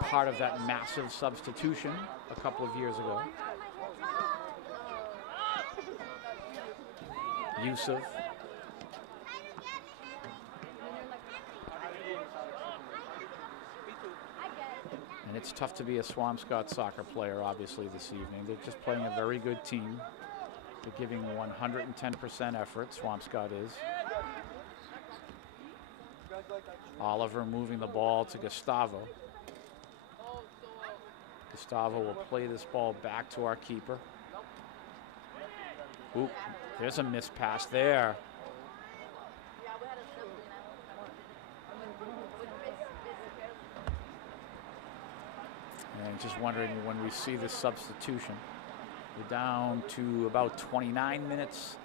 part of that massive substitution a couple of years ago. Yusuf. And it's tough to be a Swampscott soccer player, obviously, this evening. They're just playing a very good team. They're giving 110% effort, Swampscott is. Oliver moving the ball to Gustavo. Gustavo will play this ball back to our keeper. Oop, there's a missed pass there. And just wondering when we see this substitution. We're down to about 29 minutes.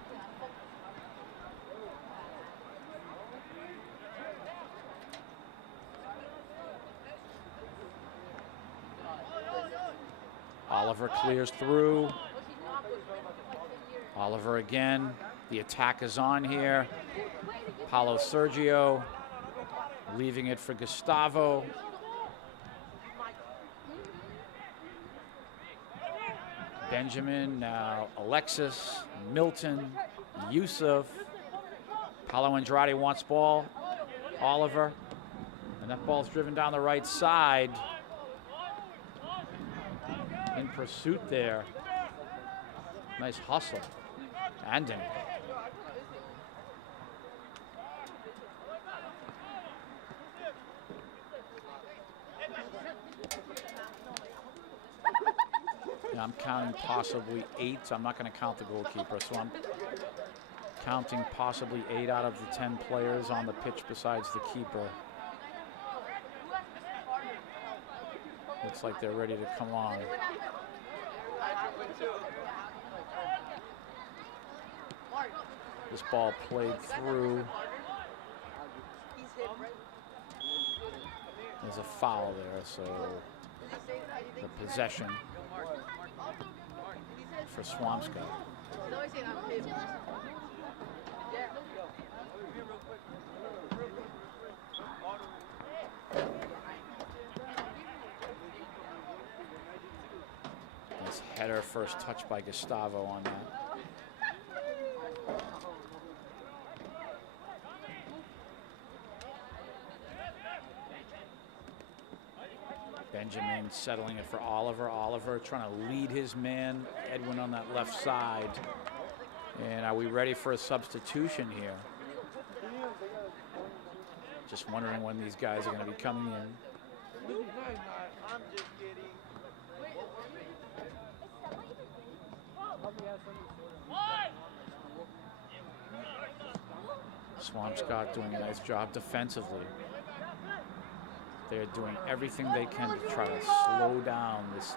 Oliver clears through. Oliver again. The attack is on here. Paulo Sergio leaving it for Gustavo. Benjamin, now Alexis, Milton, Yusuf. Paulo Andrade wants ball. Oliver. And that ball's driven down the right side. In pursuit there. Nice hustle. Anden. I'm counting possibly 8. I'm not going to count the goalkeeper, so I'm counting possibly 8 out of the 10 players on the pitch besides the keeper. Looks like they're ready to come on. This ball played through. There's a foul there, so the possession for Swampscott. Nice header, first touch by Gustavo on that. Benjamin settling it for Oliver. Oliver trying to lead his man, Edwin, on that left side. And are we ready for a substitution here? Just wondering when these guys are going to be coming in. I'm just kidding. Swampscott doing a nice job defensively. They're doing everything they can to try to slow down this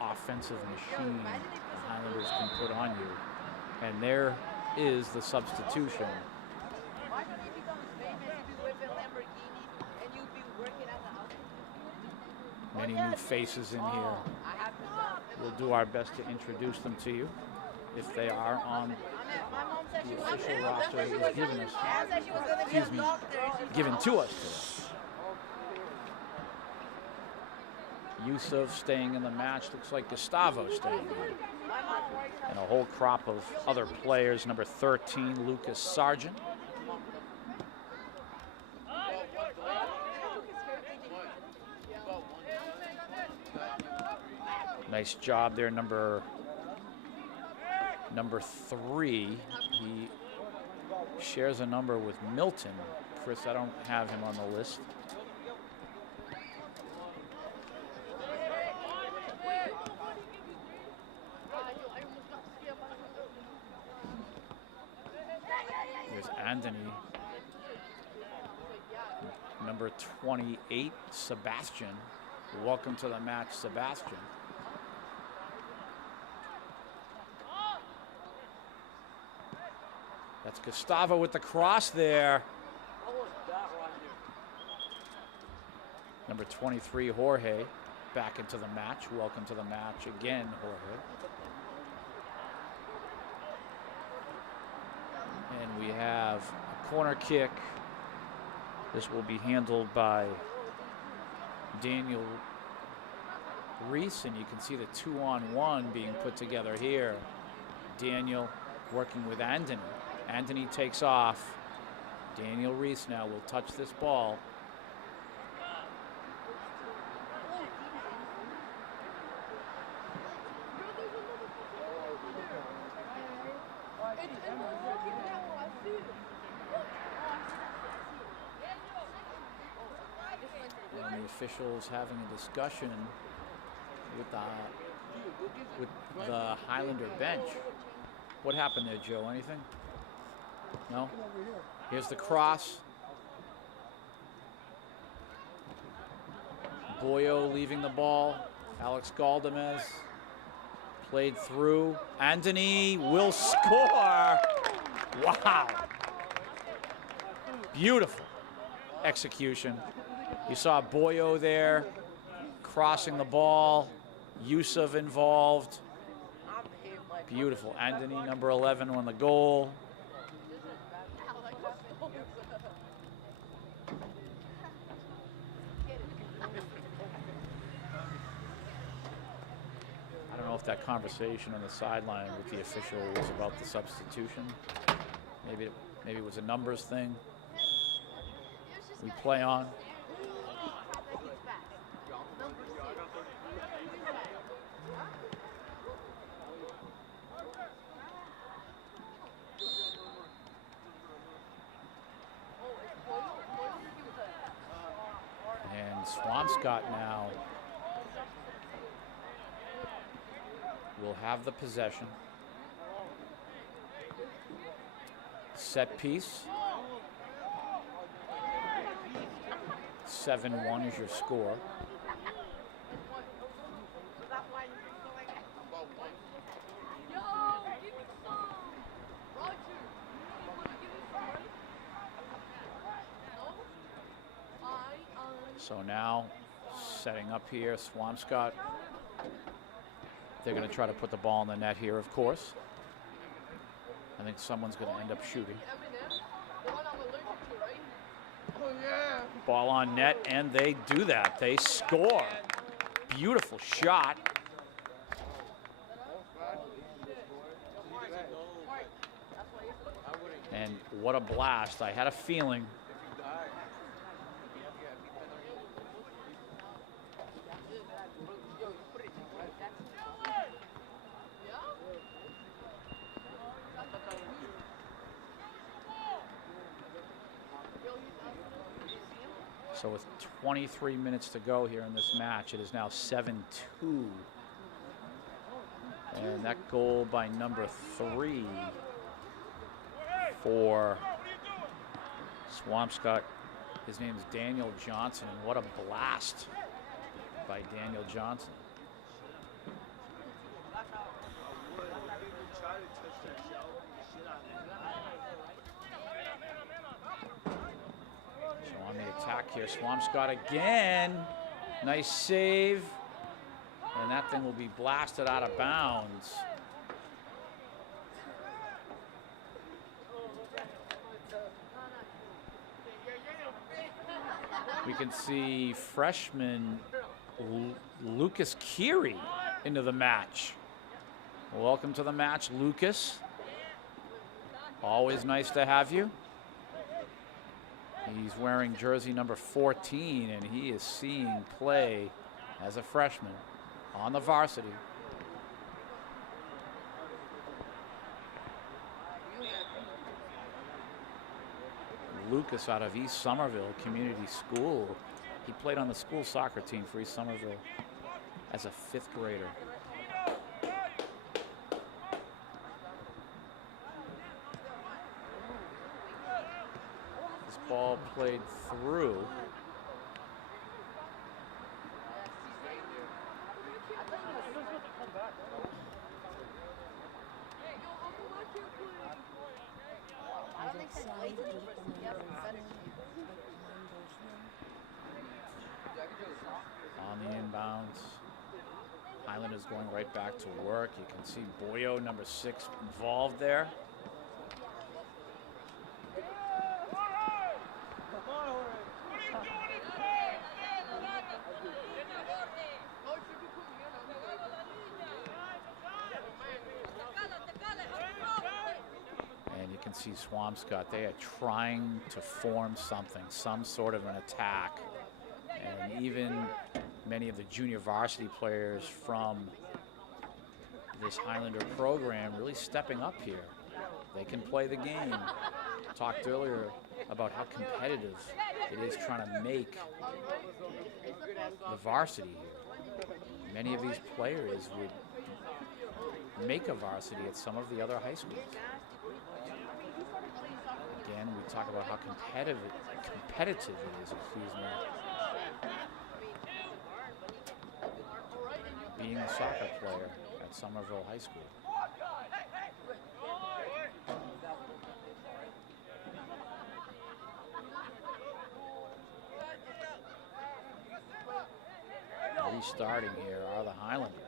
offensive machine the Highlanders can put on you. And there is the substitution. Many new faces in here. We'll do our best to introduce them to you if they are on the official roster that was given us. Excuse me, given to us today. Yusuf staying in the match. Looks like Gustavo staying in. And a whole crop of other players. Number 13, Lucas Sargent. Nice job there, number 3. He shares a number with Milton. Chris, I don't have him on the list. There's Anthony. Number 28, Sebastian. Welcome to the match, Sebastian. That's Gustavo with the cross there. Number 23, Jorge, back into the match. Welcome to the match again, Jorge. And we have a corner kick. This will be handled by Daniel Reese, and you can see the 2-on-1 being put together here. Daniel working with Anthony. Anthony takes off. Daniel Reese now will touch this ball. And the officials having a discussion with the Highlander bench. What happened there, Joe? Anything? No? Here's the cross. Boyo leaving the ball. Alex Galdamez played through. Anthony will score. Wow. Beautiful execution. You saw Boyo there crossing the ball. Yusuf involved. Beautiful. Anthony, number 11, won the goal. I don't know if that conversation on the sideline with the official was about the substitution. Maybe it was a numbers thing. We play on. And Swampscott now will have the possession. Set piece. 7-1 is your score. So now, setting up here, Swampscott. They're going to try to put the ball in the net here, of course. I think someone's going to end up shooting. Ball on net, and they do that. They score. Beautiful shot. And what a blast. I had a feeling. So with 23 minutes to go here in this match, it is now 7-2. And that goal by number 3 for Swampscott, his name is Daniel Johnson, and what a blast by Daniel Johnson. On the attack here, Swampscott again. Nice save. And that thing will be blasted out of bounds. We can see freshman Lucas Keary into the match. Welcome to the match, Lucas. Always nice to have you. He's wearing jersey number 14, and he is seeing play as a freshman on the varsity. Lucas out of East Somerville Community School. He played on the school soccer team for East Somerville as a 5th grader. Ball played through. On the inbounds. Highlander is going right back to work. You can see Boyo, number 6, involved there. See Swampscott, they are trying to form something, some sort of an attack. And even many of the junior varsity players from this Highlander program really stepping up here. They can play the game. Talked earlier about how competitive it is trying to make the varsity here. Many of these players would make a varsity at some of the other high schools. Again, we talk about how competitive it is, being a soccer player at Somerville High School. Restarting here are the Highlanders.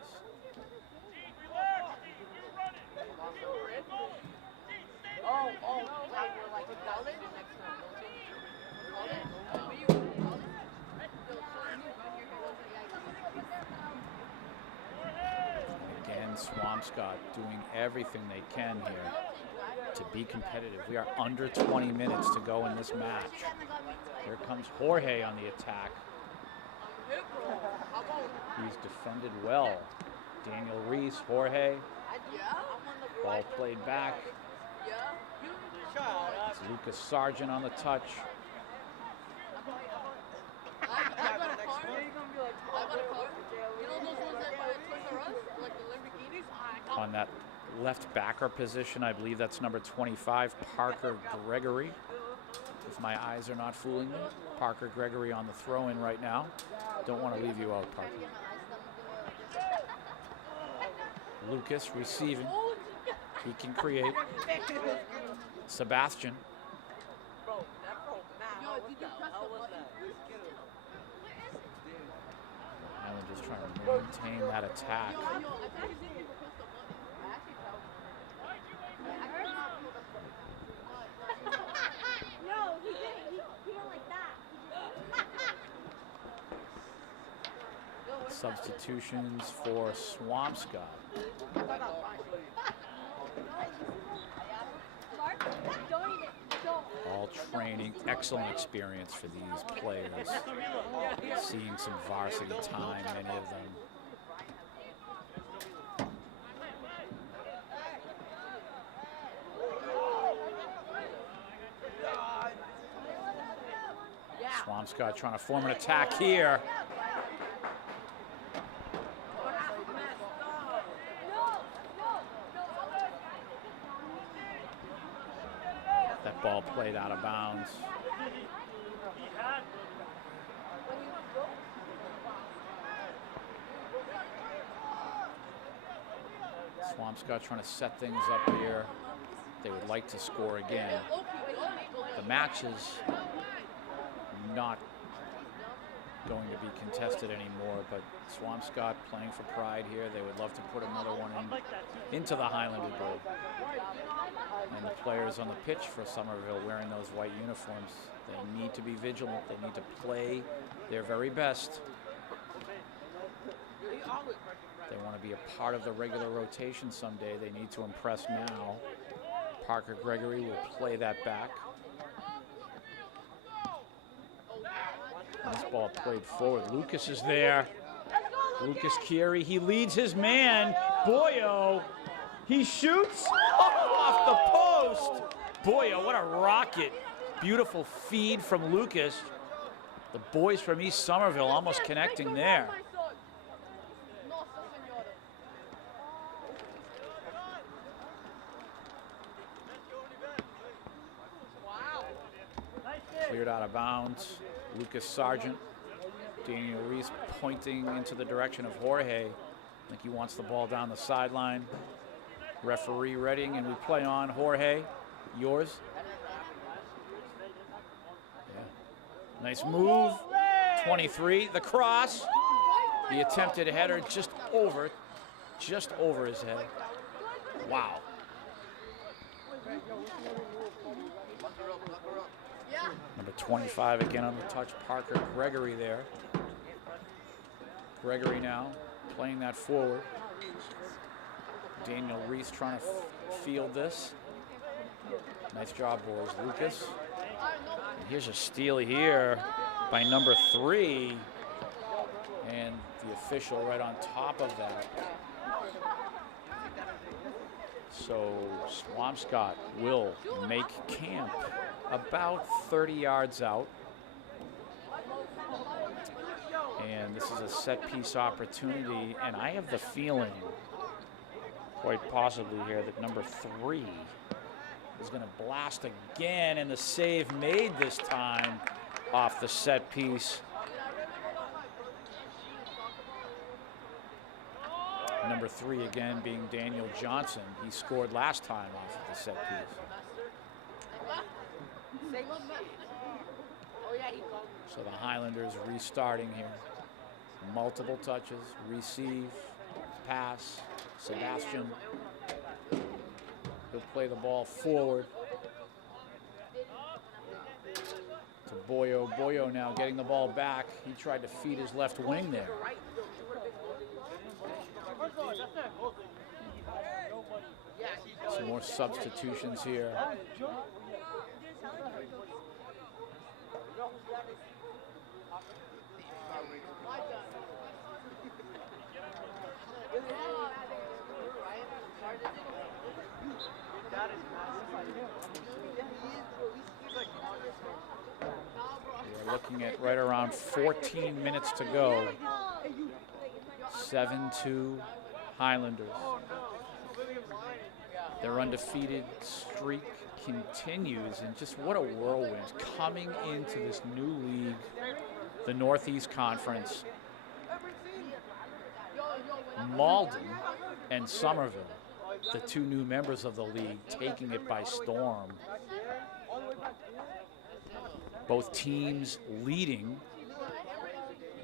Again, Swampscott doing everything they can here to be competitive. We are under 20 minutes to go in this match. Here comes Jorge on the attack. He's defended well. Daniel Reese, Jorge. Ball played back. It's Lucas Sargent on the touch. On that left backer position, I believe that's number 25, Parker Gregory. If my eyes are not fooling me. Parker Gregory on the throw-in right now. Don't want to leave you out, Parker. Lucas receiving. He can create. Sebastian. Islanders trying to maintain that attack. Substitutions for Swampscott. All training, excellent experience for these players. Seeing some varsity time, many of them. Swampscott trying to form an attack here. That ball played out of bounds. Swampscott trying to set things up here. They would like to score again. The match is not going to be contested anymore, but Swampscott playing for pride here. They would love to put another one into the Highlander Bowl. And the players on the pitch for Somerville wearing those white uniforms, they need to be vigilant. They need to play their very best. They want to be a part of the regular rotation someday. They need to impress now. Parker Gregory will play that back. This ball played forward. Lucas is there. Lucas Chieri, he leads his man. Boyo, he shoots off the post. Boyo, what a rocket. Beautiful feed from Lucas. The boys from East Somerville almost connecting there. Cleared out of bounds. Lucas Sargent. Daniel Reese pointing into the direction of Jorge. I think he wants the ball down the sideline. Referee Redding, and we play on. Jorge, yours. Yeah. Nice move. 23, the cross. The attempted header just over his head. Wow. Number 25 again on the touch, Parker Gregory there. Gregory now playing that forward. Daniel Reese trying to field this. Nice job, boys. Lucas. And here's a steal here by number 3. And the official right on top of that. So Swampscott will make camp about 30 yards out. And this is a set piece opportunity, and I have the feeling, quite possibly here, that number 3 is going to blast again, and the save made this time off the set piece. Number 3 again being Daniel Johnson. He scored last time off of the set piece. So the Highlanders restarting here. Multiple touches, receive, pass. Sebastian will play the ball forward to Boyo. Boyo now getting the ball back. He tried to feed his left wing there. Some more substitutions here. We're looking at right around 14 minutes to go. 7-2 Highlanders. Their undefeated streak continues, and just what a whirlwind coming into this new league, the Northeast Conference. Malden and Somerville, the 2 new members of the league, taking it by storm. Both teams leading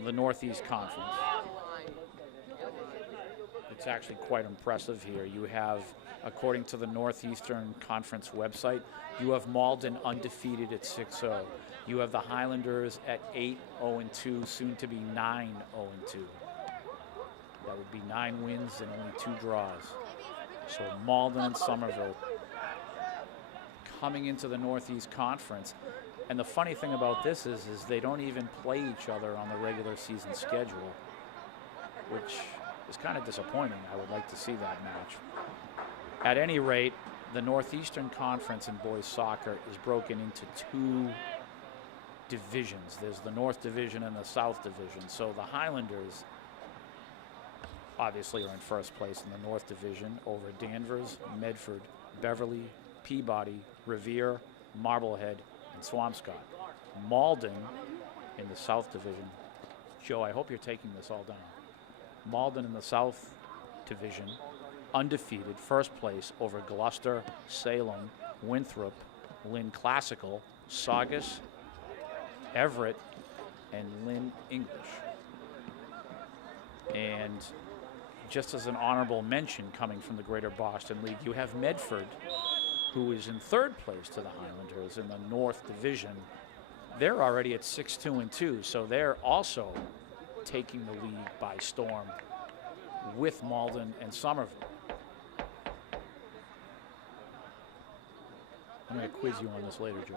the Northeast Conference. It's actually quite impressive here. You have, according to the Northeastern Conference website, you have Malden undefeated at 6-0. You have the Highlanders at 8-0-2, soon to be 9-0-2. That would be 9 wins and only 2 draws. So Malden and Somerville coming into the Northeast Conference. And the funny thing about this is they don't even play each other on the regular season schedule, which is kind of disappointing. I would like to see that match. At any rate, the Northeastern Conference in boys soccer is broken into 2 divisions. There's the North Division and the South Division. So the Highlanders obviously are in first place in the North Division over Danvers, Medford, Beverly, Peabody, Revere, Marblehead, and Swampscott. Malden in the South Division. Joe, I hope you're taking this all down. Malden in the South Division, undefeated, first place over Gloucester, Salem, Winthrop, Lynn Classical, Saugus, Everett, and Lynn English. And just as an honorable mention coming from the Greater Boston League, you have Medford, who is in third place to the Highlanders in the North Division. They're already at 6-2-2, so they're also taking the league by storm with Malden and Somerville. I'm going to quiz you on this later, Joe.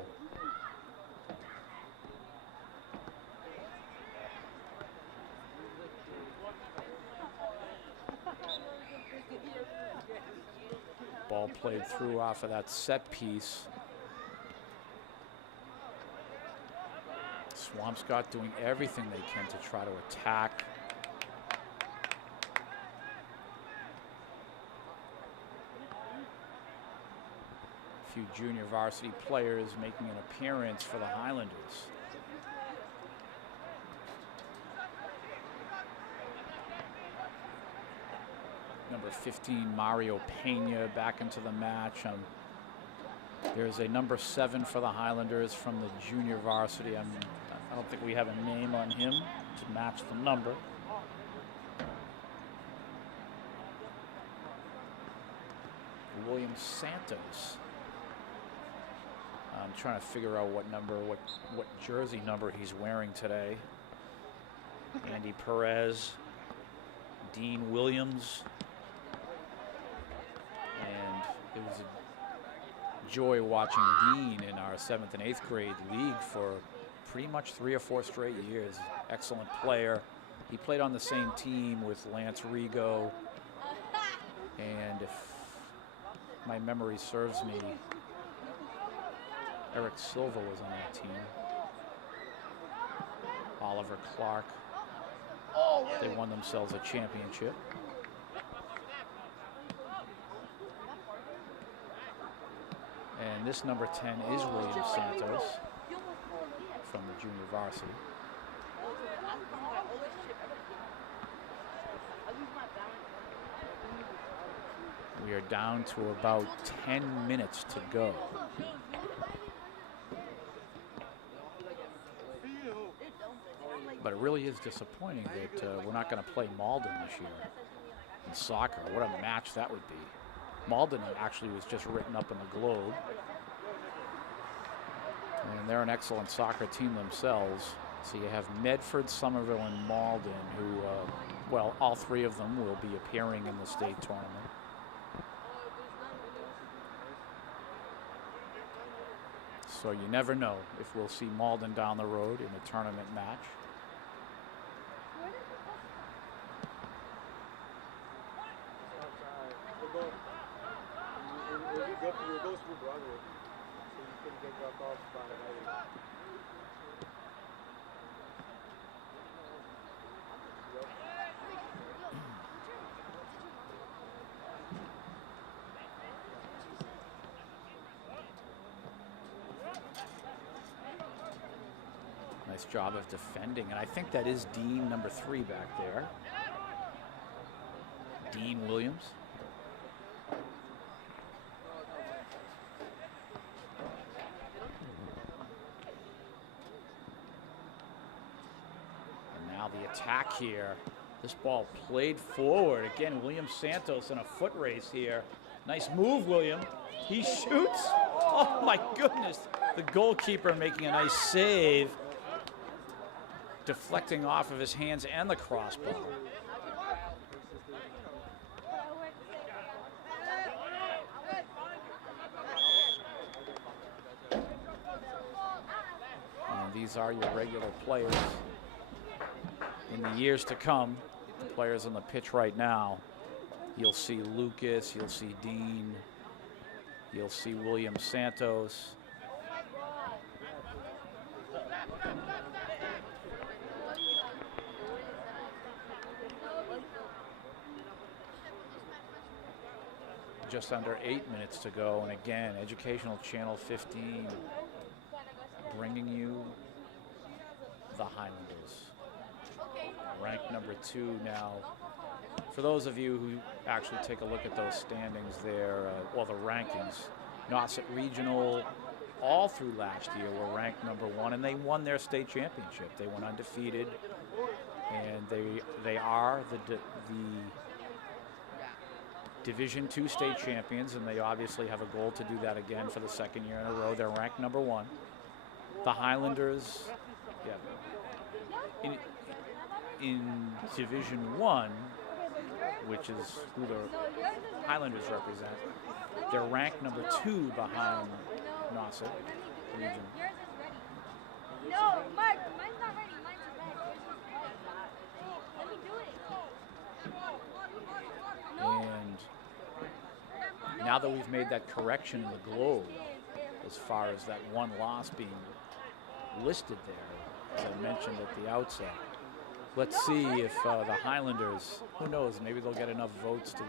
Ball played through off of that set piece. Swampscott doing everything they can to try to attack. A few junior varsity players making an appearance for the Highlanders. Number 15, Mario Pena, back into the match. There's a number 7 for the Highlanders from the junior varsity. I don't think we have a name on him to match the number. William Santos. I'm trying to figure out what number, what jersey number he's wearing today. Andy Perez, Dean Williams. And it was a joy watching Dean in our 7th and 8th grade league for pretty much 3 or 4 straight years. Excellent player. He played on the same team with Lance Rigo. And if my memory serves me, Eric Silva was on that team. Oliver Clark. They won themselves a championship. And this number 10 is William Santos from the junior varsity. We are down to about 10 minutes to go. But it really is disappointing that we're not going to play Malden this year in soccer. What a match that would be. Malden actually was just written up in the Globe. And they're an excellent soccer team themselves. So you have Medford, Somerville, and Malden, who, well, all three of them will be appearing in the state tournament. So you never know if we'll see Malden down the road in a tournament match. Nice job of defending, and I think that is Dean number 3 back there. Dean Williams. And now the attack here. This ball played forward. Again, William Santos in a foot race here. Nice move, William. He shoots. Oh my goodness. The goalkeeper making a nice save. Deflecting off of his hands and the crossbar. And these are your regular players in the years to come. The players on the pitch right now. You'll see Lucas, you'll see Dean, you'll see William Santos. Just under 8 minutes to go, and again, Educational Channel 15 bringing you the Highlanders. Ranked number 2 now. For those of you who actually take a look at those standings there, well, the rankings, Nauset Regional all through last year were ranked number 1, and they won their state championship. They went undefeated, and they are the Division II state champions, and they obviously have a goal to do that again for the 2nd year in a row. They're ranked number 1. The Highlanders, yeah, in Division I, which is who the Highlanders represent, they're ranked number 2 behind Nauset Region. No, Mark, mine's not ready. Mine's ready. Let me do it. And now that we've made that correction in the Globe, as far as that one loss being listed there, as I mentioned at the outset, let's see if the Highlanders, who knows, maybe they'll get enough votes to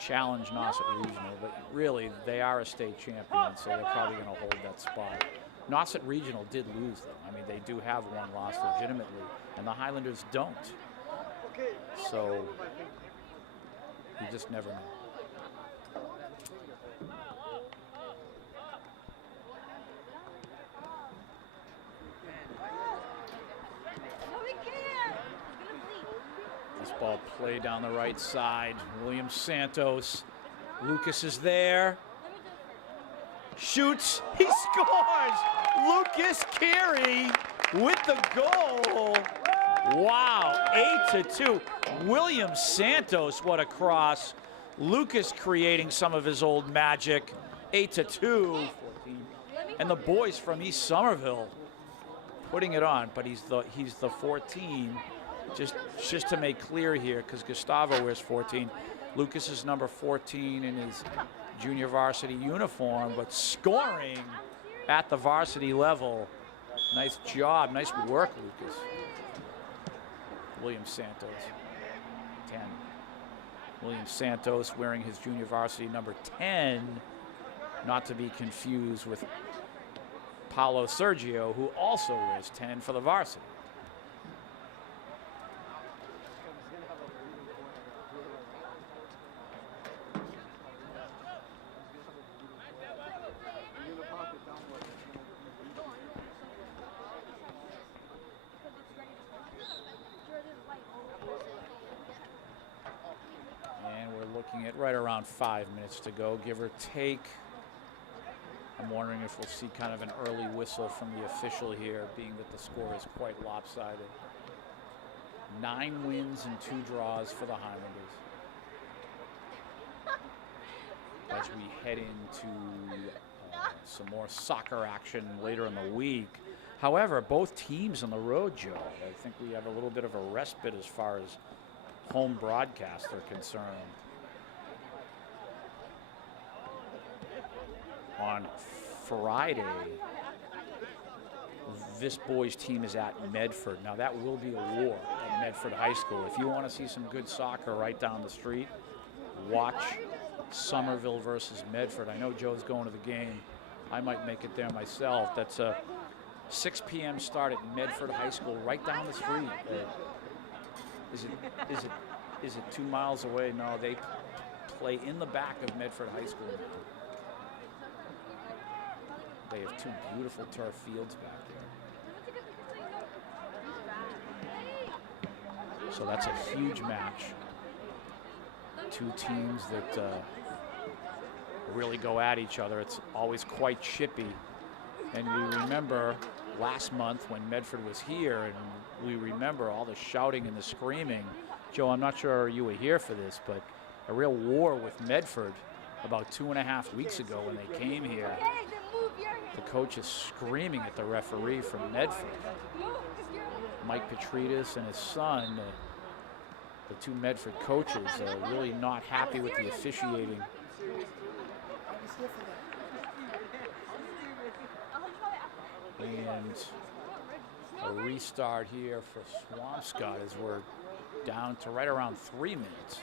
challenge Nauset Regional, but really they are a state champion, so they're probably going to hold that spot. Nauset Regional did lose them. I mean, they do have one loss legitimately, and the Highlanders don't. So you just never know. This ball played down the right side. William Santos. Lucas is there. Shoots. He scores! Lucas Carey with the goal. Wow, 8-2. William Santos, what a cross. Lucas creating some of his old magic. 8-2. And the boys from East Somerville putting it on, but he's the 14. Just to make clear here, because Gustavo wears 14. Lucas is number 14 in his junior varsity uniform, but scoring at the varsity level. Nice job, nice work, Lucas. William Santos, 10. William Santos wearing his junior varsity number 10, not to be confused with Paulo Sergio, who also wears 10 for the varsity. And we're looking at right around 5 minutes to go, give or take. I'm wondering if we'll see kind of an early whistle from the official here, being that the score is quite lopsided. 9 wins and 2 draws for the Highlanders. As we head into some more soccer action later in the week. However, both teams on the road, Joe, I think we have a little bit of a respite as far as home broadcasts are concerned. On Friday, this boys team is at Medford. Now that will be a war at Medford High School. If you want to see some good soccer right down the street, watch Somerville versus Medford. I know Joe's going to the game. I might make it there myself. That's a 6 p.m. start at Medford High School right down the street. Is it 2 miles away? No, they play in the back of Medford High School. They have 2 beautiful turf fields back there. So that's a huge match. 2 teams that really go at each other. It's always quite chippy. And we remember last month when Medford was here, and we remember all the shouting and the screaming. Joe, I'm not sure you were here for this, but a real war with Medford about 2.5 weeks ago when they came here. The coach is screaming at the referee from Medford. Mike Petritas and his son, the 2 Medford coaches, are really not happy with the officiating. And a restart here for Swampscott as we're down to right around 3 minutes.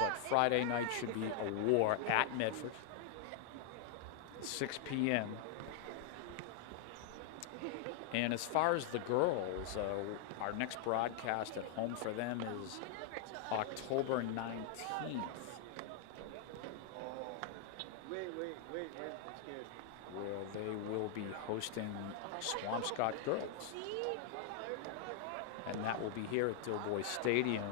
But Friday night should be a war at Medford. 6 p.m. And as far as the girls, our next broadcast at home for them is October 19th. Where they will be hosting Swampscott girls. And that will be here at Dilboy Stadium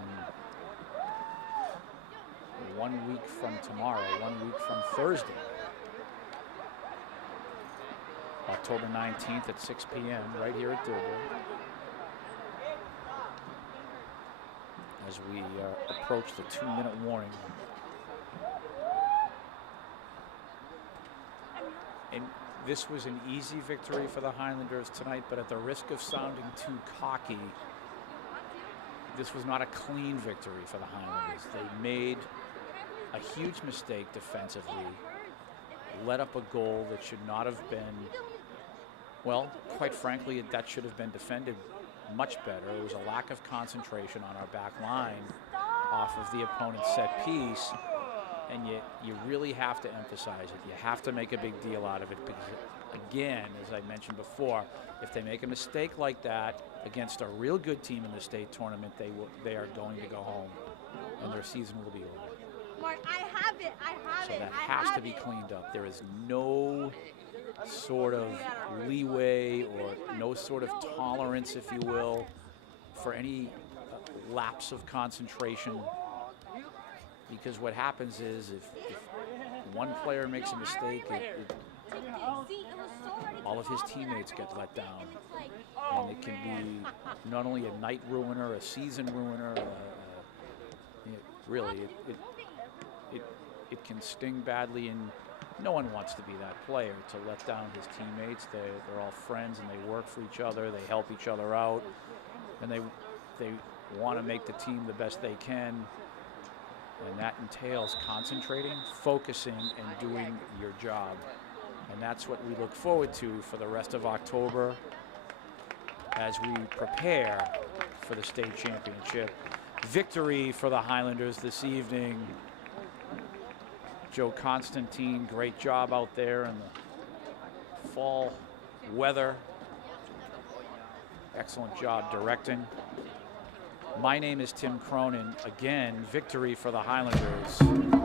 1 week from tomorrow, 1 week from Thursday. October 19th at 6 p.m. right here at Dilboy. As we approach the 2-minute warning. And this was an easy victory for the Highlanders tonight, but at the risk of sounding too cocky, this was not a clean victory for the Highlanders. They made a huge mistake defensively, let up a goal that should not have been, well, quite frankly, that should have been defended much better. It was a lack of concentration on our back line off of the opponent's set piece. And you really have to emphasize it. You have to make a big deal out of it because, again, as I mentioned before, if they make a mistake like that against a real good team in the state tournament, they are going to go home, and their season will be over. Mark, I have it. So that has to be cleaned up. There is no sort of leeway or no sort of tolerance, if you will, for any lapse of concentration. Because what happens is if one player makes a mistake, all of his teammates get let down. And it can be not only a night ruiner, a season ruiner, really, it can sting badly. And no one wants to be that player, to let down his teammates. They're all friends and they work for each other. They help each other out, and they want to make the team the best they can. And that entails concentrating, focusing, and doing your job. And that's what we look forward to for the rest of October as we prepare for the state championship. Victory for the Highlanders this evening. Joe Constantine, great job out there in the fall weather. Excellent job directing. My name is Tim Cronin. Again, victory for the Highlanders.